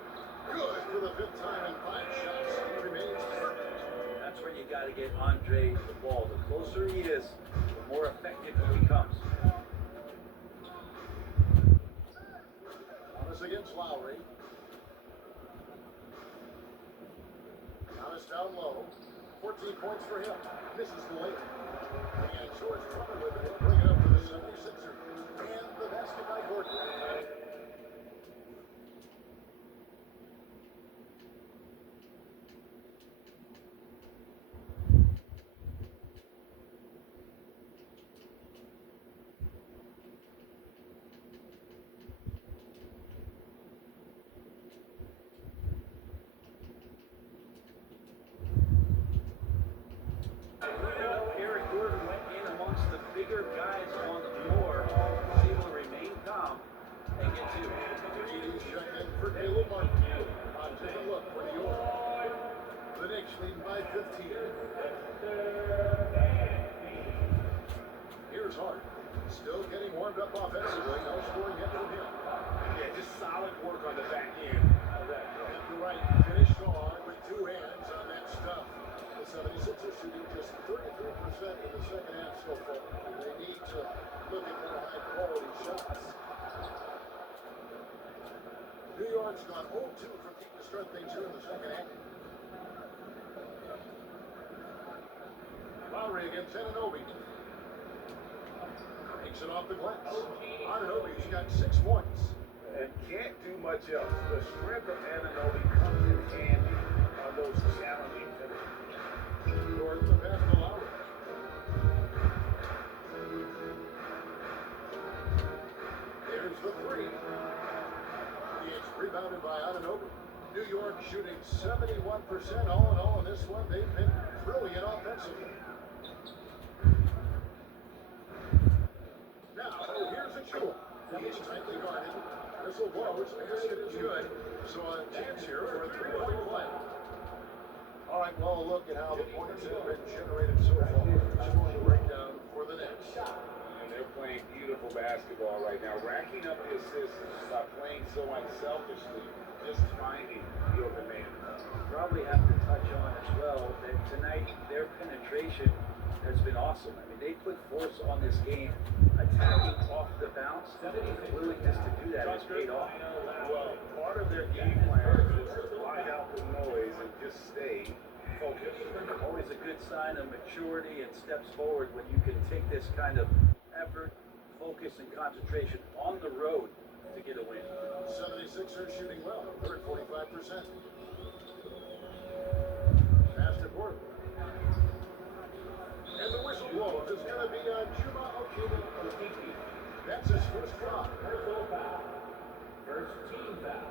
Good for the 5th time in 5 shots. He remains perfect. That's where you got to get Andre the ball. The closer he is, the more effective he becomes. Thomas against Lowry. Thomas down low. 14 points for him. Misses the layup. And George Drummond with it. Bring it up to the 76ers. And the basket by Gordon. Caleb Martin. A different look for New York. The Knicks leading by 15. Here's Hart. Still getting warmed up offensively. No scoring yet from him. Yeah, just solid work on the back end of that play. Left to right. Finished hard with two hands on that stuff. The 76ers shooting just 33% in the second half so far. They need to look at more high-quality shots. New York's gone 0-2 from deep to start things here in the second half. Lowry against Anunoby. Takes it off the glass. Anunoby's got 6 points. And can't do much else. The strength of Anunoby comes in handy on those challenging finishes. North the pass to Lowry. There's the three. It's rebounded by Anunoby. New York shooting 71% all in all in this one. They've been brilliant offensively. Now, here's a Chua. He's tightly guarded. Whistle blows. Basket is good. So a chance here for a three-point play. All right, well, look at how the points have been generated so far. Scoring breakdown for the Knicks. And they're playing beautiful basketball right now, racking up the assists by playing so unselfishly, just finding the open man. Probably have to touch on as well that tonight their penetration has been awesome. I mean, they put force on this game, attacking off the bounce. The willingness to do that has paid off. Well, part of their game plan is to block out the noise and just stay focused. Always a good sign of maturity and steps forward when you can take this kind of effort, focus, and concentration on the road to get a win. 76ers shooting well. They're at 45%. Pass to Gordon. And the whistle blows. It's going to be on Chuma Okeke. That's his first foul. First team foul.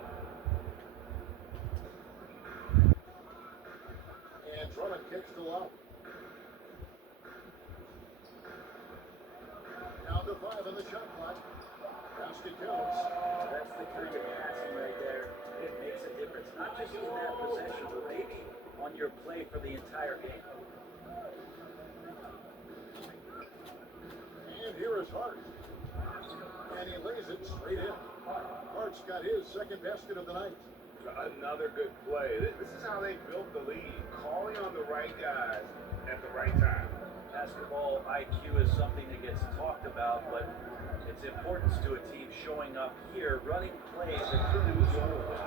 And Drummond kicks to Lowry. Down to 5 on the shot clock. Basket counts. That's the kind of passing right there. It makes a difference, not just in that possession, but maybe on your play for the entire game. And here is Hart. And he lays it straight in. Hart's got his second basket of the night. Another good play. This is how they built the lead, calling on the right guys at the right time. Basketball IQ is something that gets talked about, but its importance to a team showing up here, running plays that could lose all of it.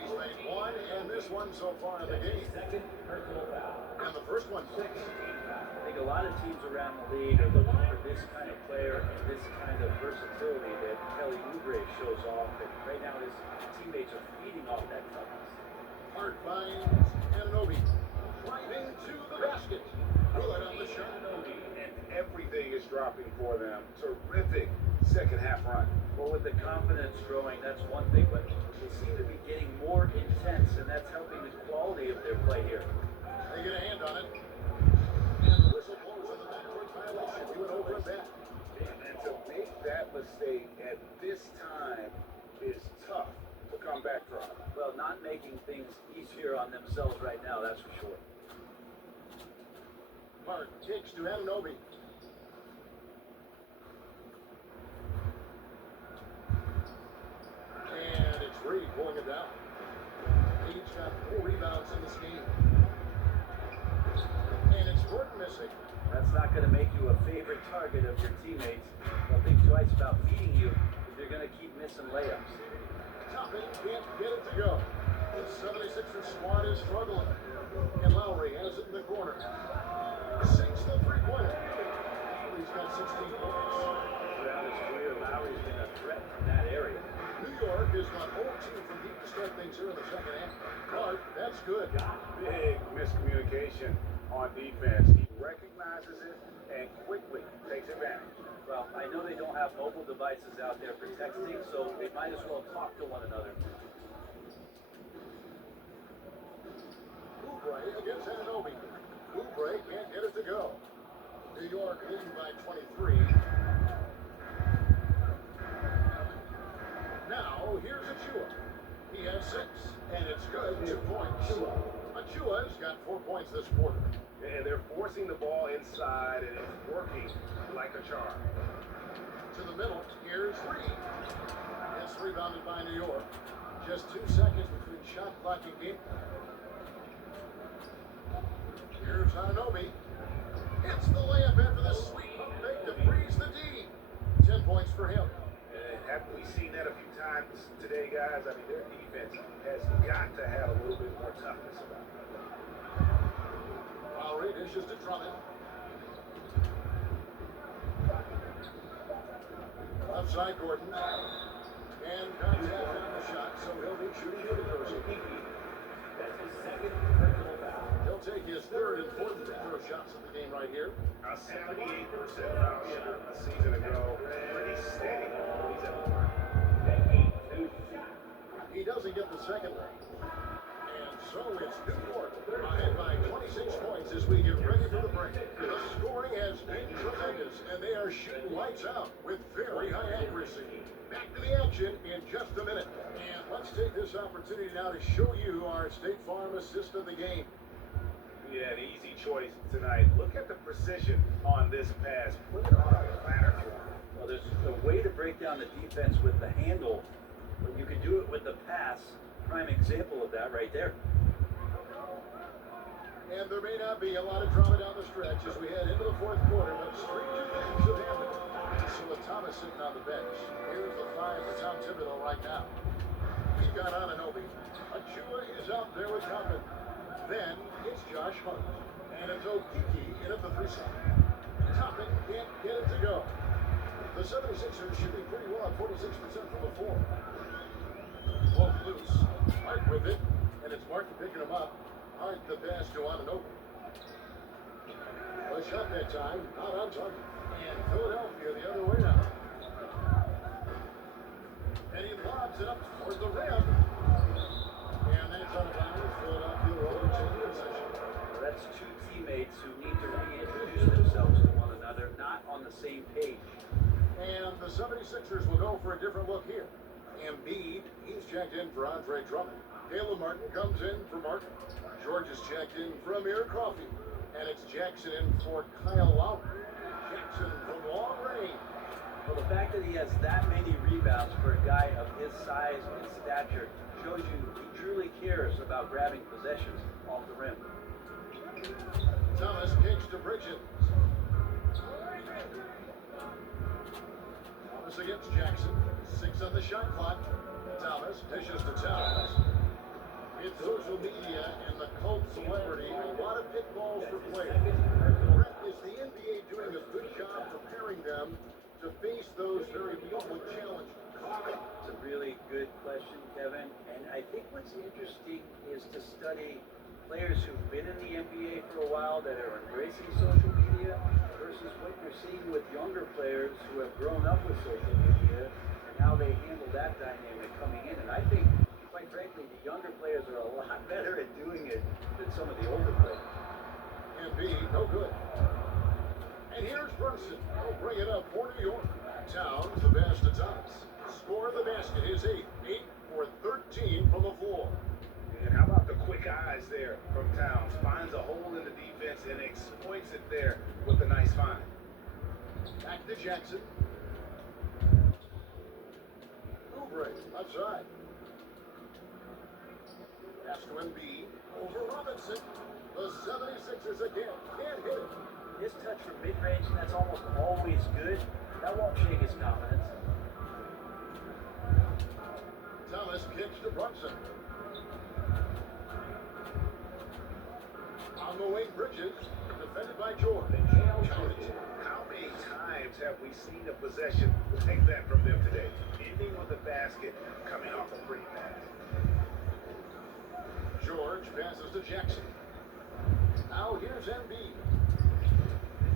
He's made one and this one so far in the game. Second personal foul. And the first one. I think a lot of teams around the league are looking for this kind of player and this kind of versatility that Kelly Oubre shows off. And right now his teammates are feeding off that toughness. Hart finds Anunoby. Driving to the basket. Good on the shot. And everything is dropping for them. Terrific second half run. Well, with the confidence growing, that's one thing, but they seem to be getting more intense, and that's helping the quality of their play here. They get a hand on it. And the whistle blows on the backcourt violation. He went over and back. And to make that mistake at this time is tough to come back from. Well, not making things easier on themselves right now, that's for sure. Hart kicks to Anunoby. And it's Reed pulling it down. He's got 4 rebounds in this game. And it's Gordon missing. That's not going to make you a favorite target of your teammates. They'll think twice about feeding you if you're going to keep missing layups. Topping can't get it to go. The 76ers squad is struggling. And Lowry has it in the corner. Sinks the three-pointer. He's got 16 points. Throughout his career, Lowry's been a threat from that area. New York has gone 0-2 from deep to start things here in the second half. Clark, that's good. Big miscommunication on defense. He recognizes it and quickly takes advantage. Well, I know they don't have mobile devices out there for texting, so they might as well talk to one another. Oubre against Anunoby. Oubre can't get it to go. New York leading by 23. Now, here's Chua. 2 points. Achua's got 4 points this quarter. And they're forcing the ball inside, and it's working like a charm. To the middle, here's Reed. It's rebounded by New York. Just 2 seconds between shot clock and game. Here's Ananobi. Hits the layup after the sweet pump fake to freeze the D. 10 points for him. And haven't we seen that a few times today, guys? I mean, their defense has got to have a little bit more toughness about it. Lowry dishes to Drummond. Outside Gordon. And contact on the shot, so he'll be shooting free throws. That's his second personal foul. He'll take his third and fourth free throw shots of the game right here. A 78% foul shot a season ago. Pretty steady. He's at the mark. He doesn't get the second one. And so it's New York ahead by 26 points as we get ready for the break. The scoring has been tremendous, and they are shooting lights out with very high accuracy. Back to the action in just a minute. And let's take this opportunity now to show you our State Farm assist of the game. Yeah, an easy choice tonight. Look at the precision on this pass. Put it on a platter for him. Well, there's a way to break down the defense with the handle, but you can do it with the pass. Prime example of that right there. And there may not be a lot of drama down the stretch as we head into the fourth quarter, but stranger things have happened. Mustafa-Thomas sitting on the bench. Here's the 5 for Tom Thibodeau right now. He's got Ananobi. Achua is out there with Compton. Then it's Josh Hunt. And it's Okiki in at the 3 spot. Toppin can't get it to go. The 76ers shooting pretty well at 46% from the floor. Both loose. Hart with it. And it's Martin picking him up. Hart the pass to Ananobi. A shot that time, not on target. And Philadelphia the other way now. And he lobs it up toward the rim. And then it's out of bounds. Philadelphia will retain possession. Well, that's two teammates who need to reintroduce themselves to one another, not on the same page. And the 76ers will go for a different look here. Embiid, he's checked in for Andre Drummond. Caleb Martin comes in for Martin. George is checked in for Amir Coffey. And it's Jackson in for Kyle Lowry. Jackson from long range. Well, the fact that he has that many rebounds for a guy of his size and stature shows you he truly cares about grabbing possessions off the rim. Thomas kicks to Bridges. Thomas against Jackson. 6 on the shot clock. Thomas dishes to Thomas. It's social media and the cult celebrity. A lot of pitfalls for players. Brett, is the NBA doing a good job preparing them to face those very real challenges? It's a really good question, Kevin. And I think what's interesting is to study players who've been in the NBA for a while that are embracing social media versus what you're seeing with younger players who have grown up with social media and how they handle that dynamic coming in. And I think, quite frankly, the younger players are a lot better at doing it than some of the older players. Embiid, no good. And here's Brunson. He'll bring it up for New York. Towns, the pass to Thomas. Score of the basket is 8. 8 for 13 from the floor. And how about the quick eyes there from Towns? Finds a hole in the defense and exploits it there with a nice find. Back to Jackson. Oubre, outside. Pass to Embiid. Over Robinson. The 76ers again. Can't hit it. His touch from mid-range, that's almost always good. That won't shake his confidence. Thomas kicks to Brunson. On the wing, Bridges. Defended by George. How many times have we seen a possession take that from them today? Ending with a basket, coming off a pretty pass. George passes to Jackson. Now here's Embiid.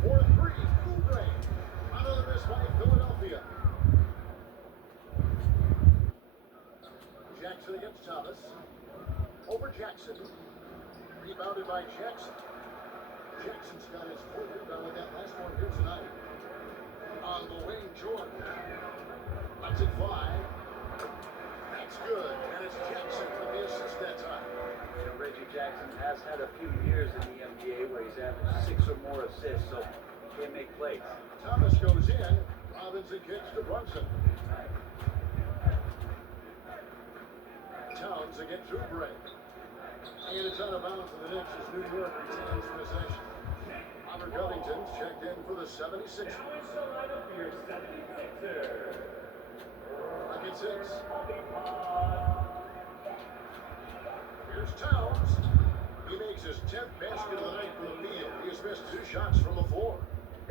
For 3, Oubre. Another miss by Philadelphia. Jackson against Thomas. Over Jackson. Rebounded by Jackson. Jackson's got his 4th rebound with that last one here tonight. On the wing, George. Lets it fly. That's good. And it's Jackson with the assist that time. Jackson has had a few years in the NBA where he's averaged 6 or more assists, so he can make plays. Thomas goes in. Robinson kicks to Brunson. Towns against Oubre. And it's out of bounds for the Knicks as New York retains possession. Robert Covington's checked in for the 76ers. Bucket 6. Here's Towns. He makes his 10th basket of the night from the field. He has missed 2 shots from the floor.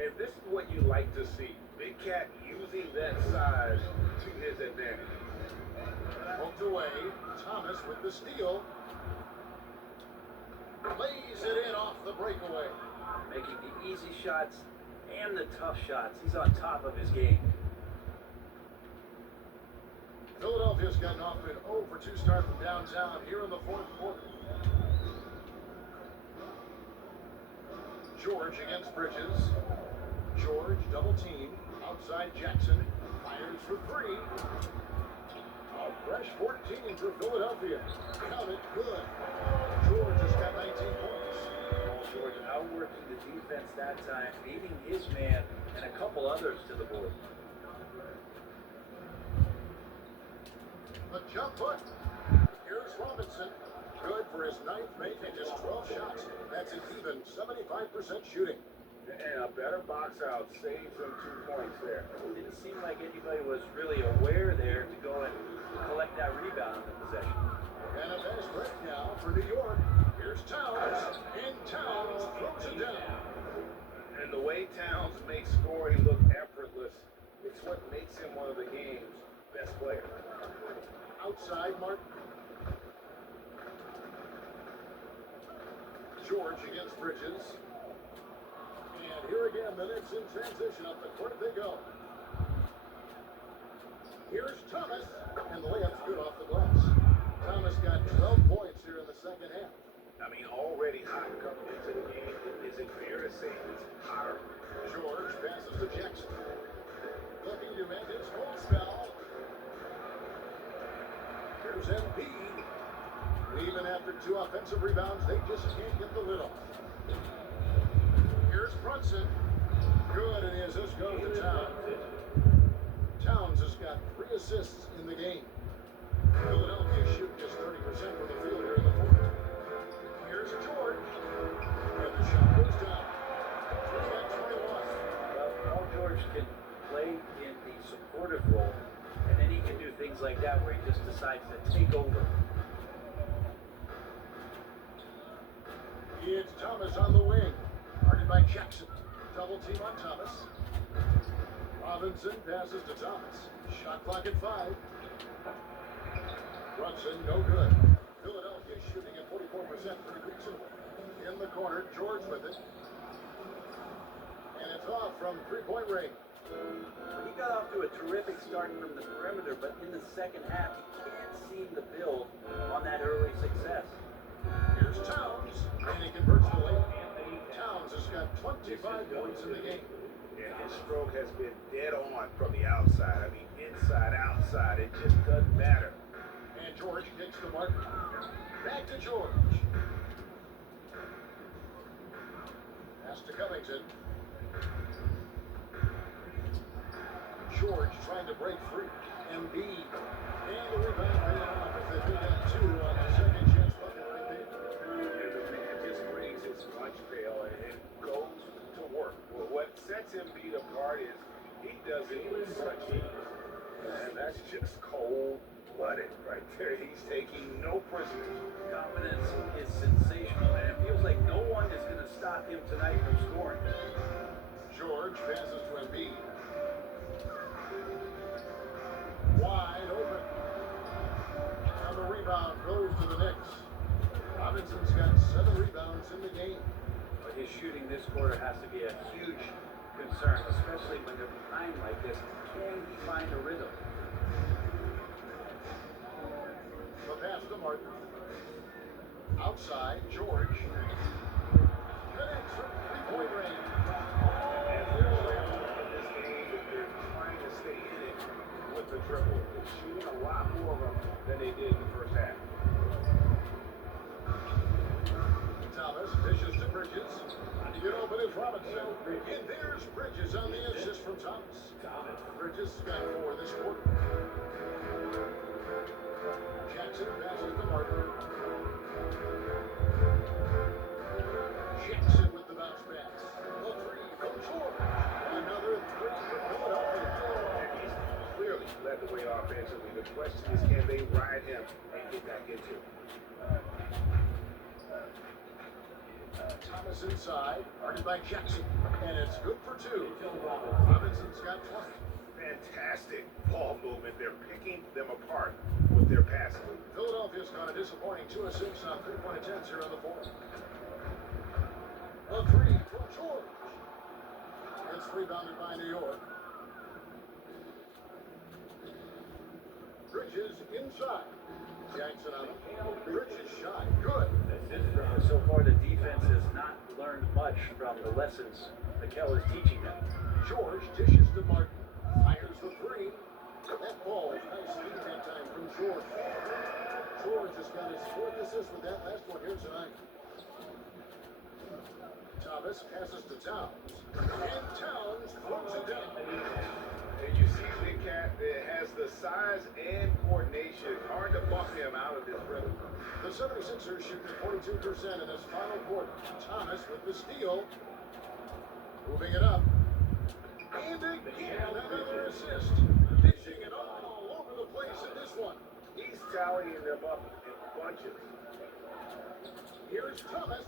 And this is what you like to see. Big Cat using that size to his advantage. Poked away. Thomas with the steal. Lays it in off the breakaway. Making the easy shots and the tough shots. He's on top of his game. Philadelphia's gotten off to an 0 for 2 start from downtown here in the 4th quarter. George against Bridges. George double team. Outside Jackson. Fires for 3. A fresh 14 for Philadelphia. Count it good. George has got 19 points. Paul George outworking the defense that time, leading his man and a couple others to the board. The jump hook. Here's Robinson. Good for his 9th make and just 12 shots. That's an even 75% shooting. And a better box out saves him 2 points there. It didn't seem like anybody was really aware there to go and collect that rebound in the possession. And a fast break now for New York. Here's Towns. And Towns throws it down. And the way Towns makes scoring look effortless, it's what makes him one of the game's best players. Outside Martin. George against Bridges. And here again, the Knicks in transition. Up the court they go. Here's Thomas. And the layup's good off the glass. Thomas got 12 points here in the second half. I mean, already hot coming into the game. Is it fair to say it's hotter? George passes to Jackson. Looking to end his full spell. Here's Embiid. Even after 2 offensive rebounds, they just can't get the lid off. Here's Brunson. Good, and his assist goes to Towns. Towns has got 3 assists in the game. Philadelphia shooting just 30% from the field here in the 4th. Here's George. And the shot goes down. 21. Well, Paul George can play in the supportive role, and then he can do things like that where he just decides to take over. It's Thomas on the wing. Guarded by Jackson. Double team on Thomas. Robinson passes to Thomas. Shot clock at 5. Brunson, no good. Philadelphia shooting at 44% pretty reasonable. In the corner, George with it. And it's off from 3-point range. He got off to a terrific start from the perimeter, but in the second half, he can't seem to build on that early success. Here's Towns, and he converts the lane. Towns has got 25 points in the game. And his stroke has been dead on from the outside. I mean, inside, outside, it just doesn't matter. And George kicks to Martin. Back to George. Pass to Covington. George trying to break free. Embiid. And the rebound paying off as they pick up 2 on the second chance bucket right there. And the man just brings his lunch pail and goes to work. Well, what sets Embiid apart is he does it with such ease. And that's just cold-blooded right there. He's taking no prisoners. Confidence is sensational, and it feels like no one is going to stop him tonight from scoring. George passes to Embiid. Wide open. And the rebound goes to the Knicks. Robinson's got 7 rebounds in the game. But his shooting this quarter has to be a huge concern, especially when they're behind like this. Can he find a rhythm? The pass to Martin. Outside, George. Connects from 3-point range. And they're in this game that they're trying to stay in it with the dribble. They're shooting a lot more of them than they did in the first half. Thomas dishes to Bridges. To get open is Robinson. And there's Bridges on the assist from Thomas. Bridges got 4 this quarter. Jackson passes to Martin. Jackson with the bounce pass. The 3 from George. Another 3 for Philadelphia. And he's clearly led the way offensively. The question is, can they ride him and get back into it? Thomas inside, guarded by Jackson, and it's good for 2. Robinson's got 20. Fantastic ball movement. They're picking them apart with their passing. Philadelphia's got a disappointing 2 of 6 on 3-point attempts here on the 4th. A 3 from George. It's rebounded by New York. Bridges inside. Jackson on him. Bridges shot. Good. So far, the defense has not learned much from the lessons Mikel is teaching them. George dishes to Martin. Fires the 3. That ball is nice speed that time from George. George has got his 4th assist with that last one here tonight. Thomas passes to Towns. And Towns throws it down. And you see Big Cat that has the size and coordination. Hard to buck him out of this rhythm. The 76ers shoot at 42% in this final quarter. Thomas with the steal. Moving it up. And again, another assist. Dishing it all over the place in this one. He's tallying them up in bunches. Here's Thomas.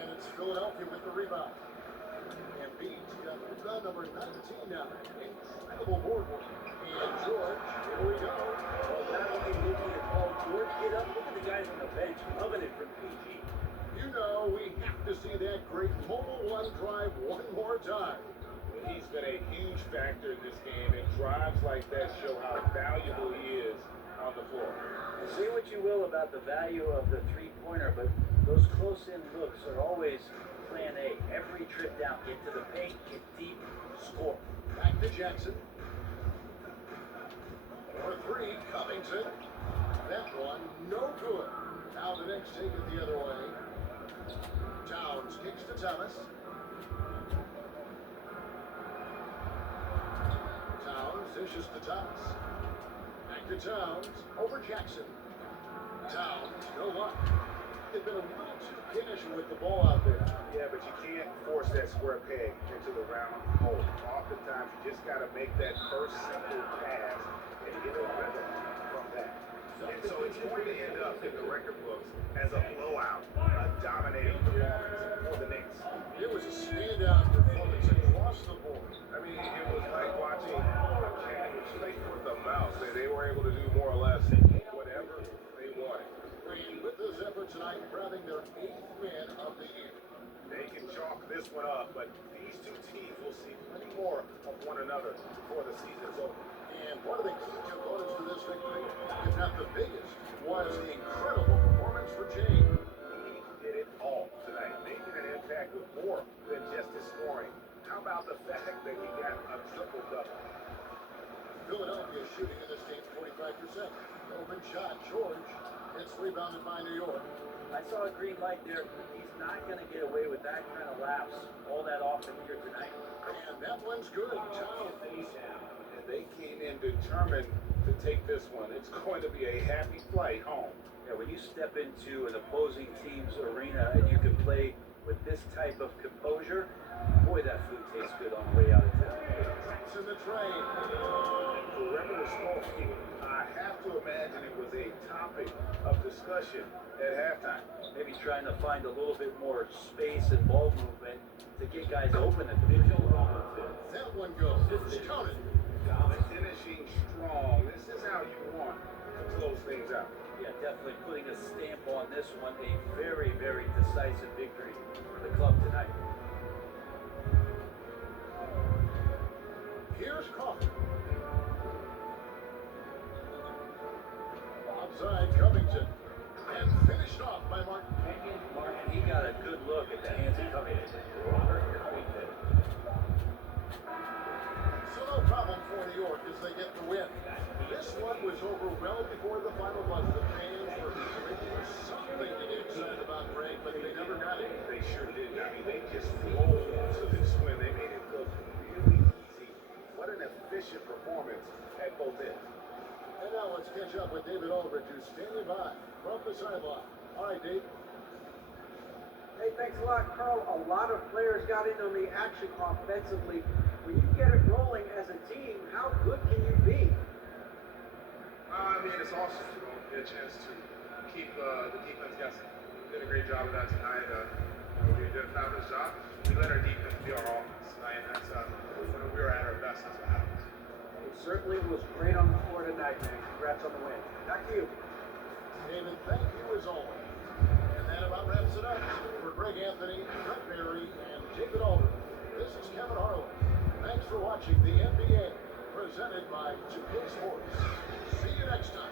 And it's Philadelphia with the rebound. And Beats got rebound number 19 now. Incredible board work. And George, here we go. Well, not only looking at Paul George get up, look at the guys on the bench loving it from PG. You know, we have to see that great mobile one drive one more time. He's been a huge factor in this game, and drives like that show how valuable he is on the floor. Say what you will about the value of the three-pointer, but those close-in looks are always plan A. Every trip down, get to the paint, get deep, score. Back to Jackson. For 3, Covington. That one, no good. Now the Knicks take it the other way. Towns kicks to Thomas. Towns dishes to Thomas. Back to Towns. Over Jackson. Towns, no luck. They've been a little too casual with the ball out there. Yeah, but you can't force that square peg into the round hole. Oftentimes, you just got to make that first simple pass and get a rhythm from that. And so it's going to end up in the record books as a blowout, a dominating performance for the Knicks. It was a standout performance across the board. I mean, it was like watching a cat play with a mouse. They were able to do more or less whatever they wanted. And with this effort tonight, grabbing their 8th win of the year. They can chalk this one up, but these two teams will see plenty more of one another before the season's over. And one of the key components to this victory, if not the biggest, was the incredible performance for James. He did it all tonight, making an impact with more than just his scoring. How about the fact that he got a triple-double? Philadelphia shooting in this game 45%. Open shot, George. It's rebounded by New York. I saw a green light there. He's not going to get away with that kind of lapse all that often here tonight. And that one's good. Towns. And they came in determined to take this one. It's going to be a happy flight home. Yeah, when you step into an opposing team's arena and you can play with this type of composure, boy, that food tastes good on the way out of town. That's in the train. Perimeter scoring, I have to imagine it was a topic of discussion at halftime. Maybe trying to find a little bit more space and ball movement to get guys open at the midfield. That one goes. It's counted. Finishing strong. This is how you want to close things out. Yeah, definitely putting a stamp on this one. A very, very decisive victory for the club tonight. Here's Coffee. Outside Covington. And finished off by Martin. And he got a good look at the hands of Covington. So no problem for New York as they get the win. This one was over well before the final buzzer. The fans were something to get excited about, Greg. tonight, but they never got it. They sure didn't. I mean, they just rolled to this win. They made it look really easy. What an efficient performance at both ends. And now let's catch up with David Aldridge, who's standing by from the sideline. All right, Dave. Hey, thanks a lot, Carl. A lot of players got in on the action offensively. When you get it rolling as a team, how good can you be? I mean, it's awesome. You know, get a chance to keep the defense guessing. We did a great job of that tonight. We did a fabulous job. We let our defense be our offense tonight, and that's when we were at our best. That's what happens. It certainly was great on the floor tonight, man. Congrats on the win. Back to you. David, thank you as always. And that about wraps it up. For Greg Anthony, Brett Berry, and David Aldridge, this is Kevin Harlan. Thanks for watching the NBA, presented by 2K Sports. See you next time.